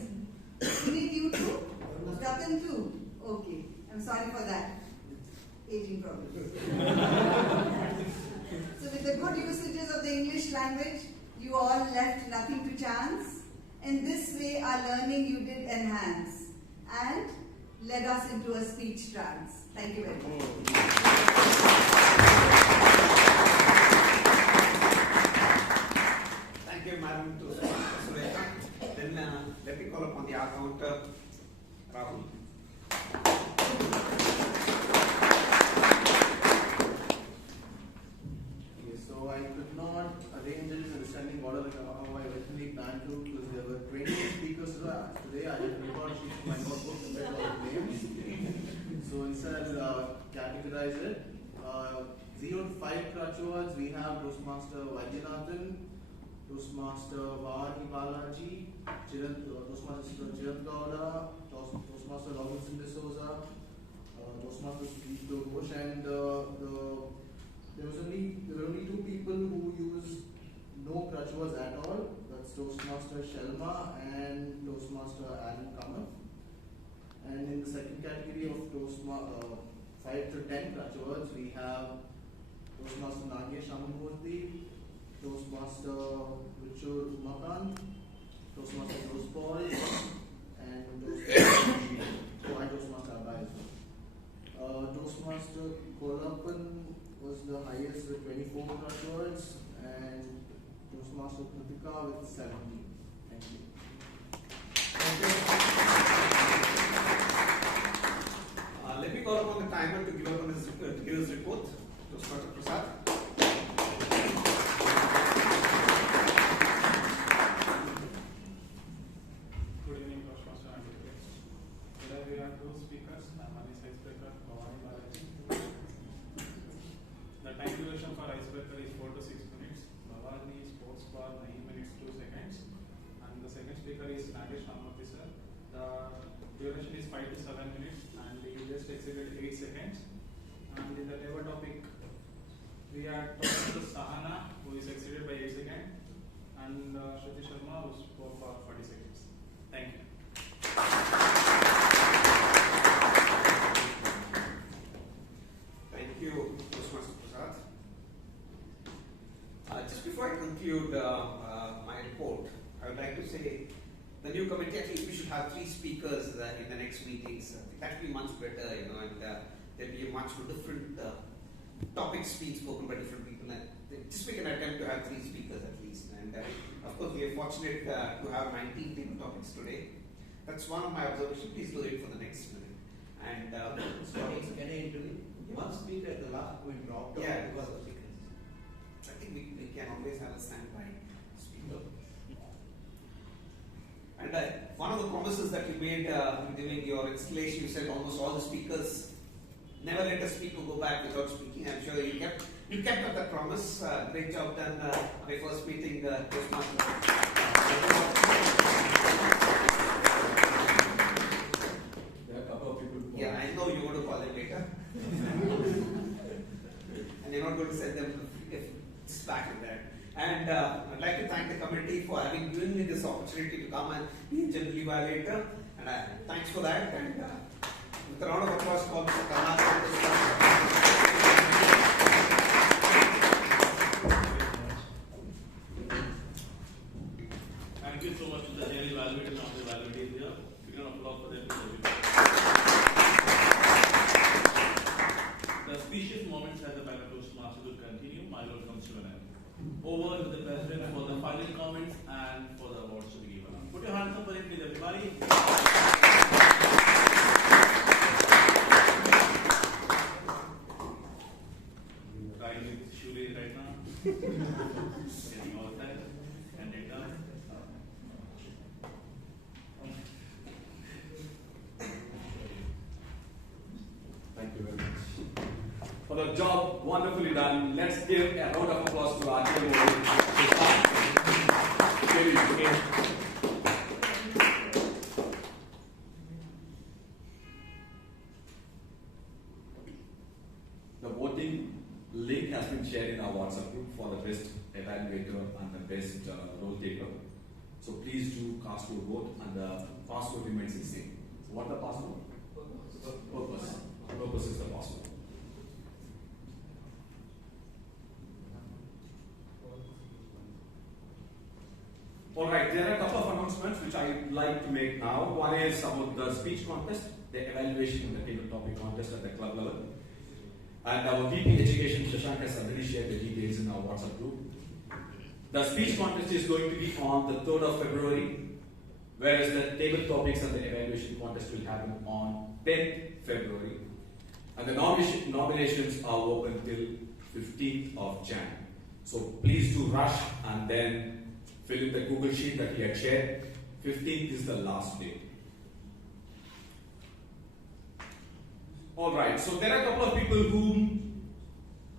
Puneet, you too? Ratan too? Okay. I'm sorry for that. Aging problem. So with the good usages of the English language, you all left nothing to chance. In this way, our learning you did enhance and led us into a speech trance. Thank you very much. Thank you, Madam Sureka. Then let me call upon the counter, Rahul. Okay, so I could not arrange it understanding what are how I originally planned to, because there were 20 speakers today. I had not sheet my notebook to write all the names. So instead, categorize it. 0 to 5 crutch words, we have Toastmaster Vaidyanathan, Toastmaster Vani Balaji, Toastmaster Chirant Gowda, Toastmaster Robinson D'Souza, Toastmaster Sudipto Ghosh, and there were only 2 people who used no crutch words at all. That's Toastmaster Shelma and Toastmaster Alan Kamath. And in the second category of 5 to 10 crutch words, we have Toastmaster Nagesh Amamurthy, Toastmaster Richard Umakant, Toastmaster Rose Paul, and Toastmaster Abhay as well. Toastmaster Kolapan was the highest with 24 crutch words, and Toastmaster Kritika with 17. Thank you. Let me call upon the timer to give his report. Toastmaster Prasad. speaker is 4 to 6 minutes. Bhavani sports bar 9 minutes 2 seconds. And the second speaker is Nagesh Ramapati sir. The duration is 5 to 7 minutes and he just exceeded 8 seconds. And in the labor topic, we are talking to Sahana, who is exceeded by 8 seconds, and Shruti Sharma, who spoke for 40 seconds. Thank you. Thank you, Toastmaster Prasad. Just before I conclude my report, I would like to say the new committee, at least we should have 3 speakers in the next meetings. That will be much better, and there'll be a much different topics being spoken by different people. And just make an attempt to have 3 speakers at least. And of course, we are fortunate to have 19 table topics today. That's one of my observations. Please do it for the next minute. And sorry, can I intervene? One speaker at the last point dropped off because of sickness. I think we can always have a standby speaker. And one of the promises that you made during your installation, you said almost all the speakers never let a speaker go back without speaking. I'm sure you kept up that promise. Great job done. My first meeting, Toastmaster. There are a couple of people. Yeah, I know you want to call them later. And you're not going to send them just back in there. And I'd like to thank the committee for having given me this opportunity to come and be a general evaluator. And thanks for that. And with a round of applause for Mr. Karnataka. Thank you so much to the general evaluator and the evaluators here. Big round of applause for them. The specious moments as the Bangalore Toastmasters will continue. My role comes to an end. Over to the president for the final comments and for the awards to be given. Put your hands up for it, please, everybody. Trying with shoelace right now. Getting all that. And it done. Thank you very much. For the job wonderfully done, let's give a round of applause to our team. The voting link has been shared in our WhatsApp group for the best evaluator and the best role taker. So please do cast your vote, and the password remains the same. So what the password? Purpose. Purpose is the password. Alright, there are a couple of announcements which I would like to make now. One is about the speech contest, the evaluation in the table topic contest at the club level. And our VP Education, Shashank, has already shared the details in our WhatsApp group. The speech contest is going to be on the 3rd of February, whereas the table topics and the evaluation contest will happen on 10th February. And the nominations are open till 15th of Jan. So please do rush and then fill in the Google sheet that he had shared. 15th is the last date. Alright, so there are a couple of people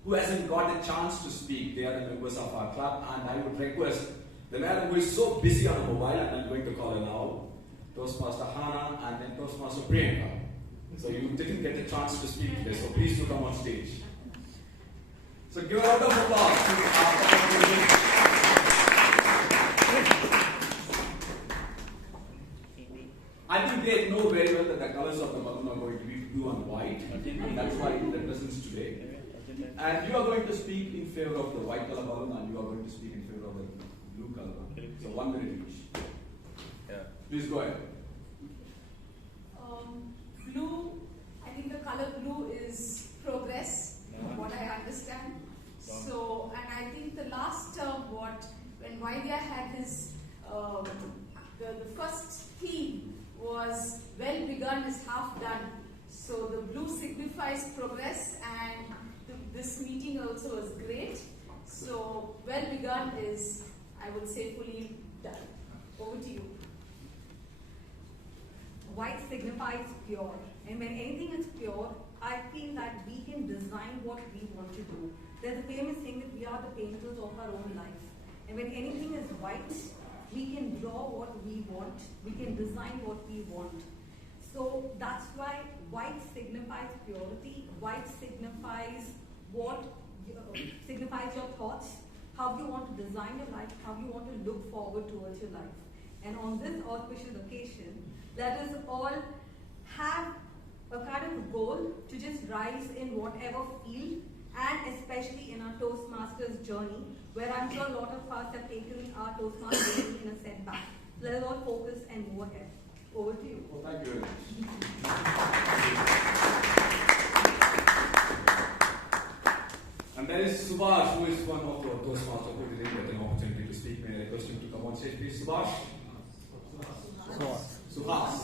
who hasn't got a chance to speak. They are the members of our club, and I would request the man who is so busy on a mobile, and I'm going to call her now, Toastmaster Hana and then Toastmaster Priyanka. So you didn't get a chance to speak today, so please do come on stage. So give a round of applause to our I think they know very well that the colors of the balloon are going to be blue and white, and that's why it represents today. And you are going to speak in favor of the white color balloon, and you are going to speak in favor of the blue color balloon. So 1 minute each. Please go ahead. Blue, I think the color blue is progress, from what I understand. So, and I think the last term, when Vaidya had his, the first theme was well begun is half done. So the blue signifies progress, and this meeting also is great. So well begun is, I would say, fully done. Over to you. White signifies pure, and when anything is pure, I feel that we can design what we want to do. There's a famous saying that we are the painters of our own life. And when anything is white, we can draw what we want, we can design what we want. So that's why white signifies purity, white signifies signifies your thoughts, how you want to design your life, how you want to look forward towards your life. And on this auspicious occasion, let us all have a kind of goal to just rise in whatever field, and especially in our Toastmasters journey, where I'm sure a lot of us have taken our Toastmasters journey in a setback. Let us all focus and move ahead. Over to you. Well, thank you very much. And there is Subhash, who is one of the Toastmasters who didn't get an opportunity to speak. May I request him to come on stage, please? Subhash? Subhash.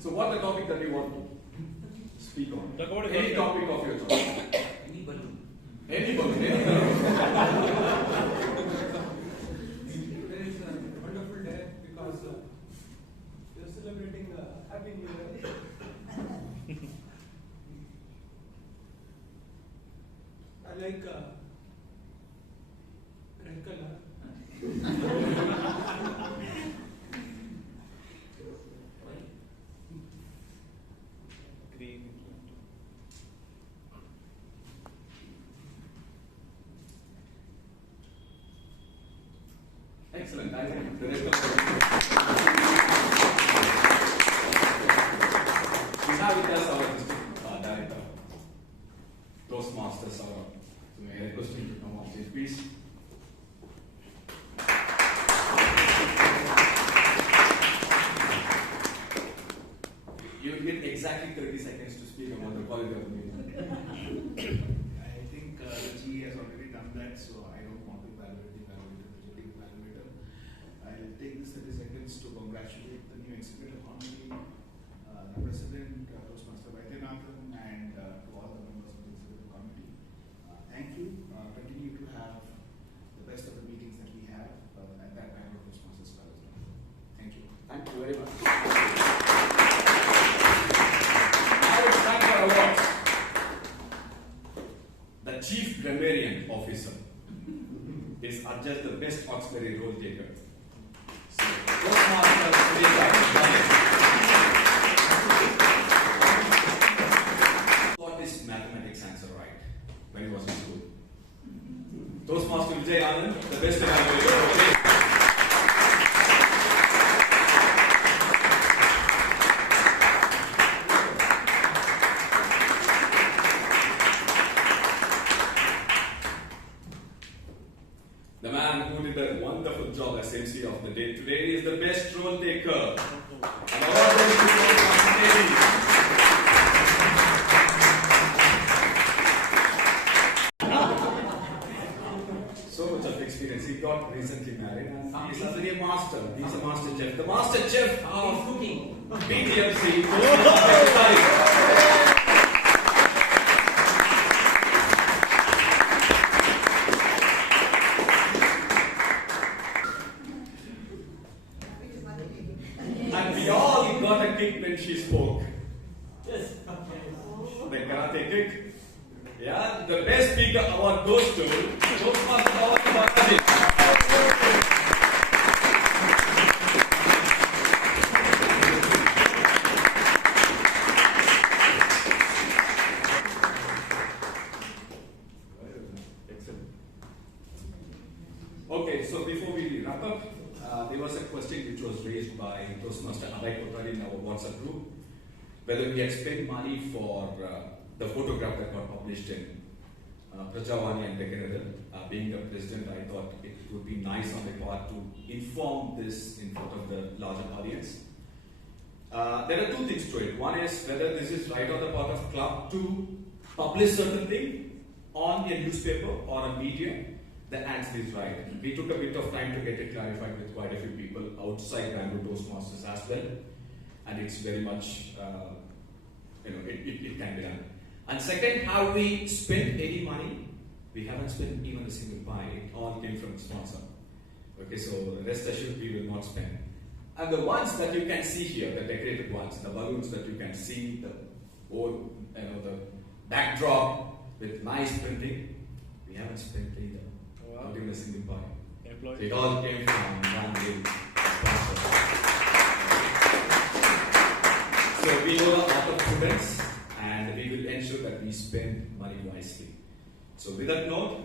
So what the topic that you want to speak on? Any topic of your choice. Any balloon. Any balloon. Any balloon. Today is a wonderful day because we are celebrating Happy New Year. I like red color. Green. Excellent. I think the rest of the we have with us our district director, Toastmasters. So may I request him to come on stage, please? You will get exactly 30 seconds to speak about the quality of the meeting. I think the GE has already done that, so I don't want to evaluate the evaluator. I'll take this 30 seconds to congratulate the new executive committee, the president, Toastmaster Vaidyanathan, and to all the members of the executive committee. Thank you. Continue to have the best of the meetings that we have at that Bangalore Toastmasters Club as well. Thank you. Thank you very much. Now it's time for awards. The Chief Grammarian Officer is adjudged the best auxiliary role taker. So, Toastmaster got his mathematics answer right when he was in school. Toastmaster Vijay Anand, the best evaluator. The man who did a wonderful job as MC of the day today is the best role taker. An award goes to Toastmaster. So much of experience. He got recently married and he's already a master. He's a master chef. The master chef of cooking. BTMC. And we all got a kick when she spoke. Yes. The karate kick. Yeah, the best speaker award goes to Toastmaster Balaji. Excellent. Okay, so before we wrap up, there was a question which was raised by Toastmaster Adai Kotari in our WhatsApp group, whether we had spent money for the photograph that got published in Prajavani and Dekanadal. Being the president, I thought it would be nice on the part to inform this in front of the larger audience. There are two things to it. One is whether this is right on the part of club to publish certain thing on a newspaper or a media. The answer is right. We took a bit of time to get it clarified with quite a few people outside Bangalore Toastmasters as well, and it's very much, it can be done. And second, have we spent any money? We haven't spent even a single pie. It all came from the sponsor. Okay, so rest assured we will not spend. And the ones that you can see here, the decorated ones, the balloons that you can see, the backdrop, with nice printing. We haven't spent either. Wow. Not even a single buy. Employee. It all came from one big sponsor. So we know the art of prudence, and we will ensure that we spend money wisely. So with that note,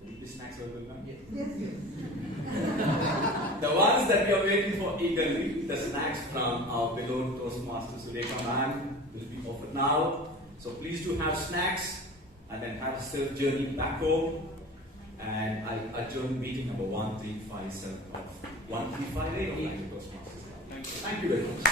will the snacks available now? Yes, yes. The ones that we are waiting for eagerly, the snacks from our Bangalore Toastmasters Club will be offered now. So please do have snacks and then have a safe journey back home. And I adjourn meeting number 1357 of 1358 of Bangalore Toastmasters Club. Thank you very much.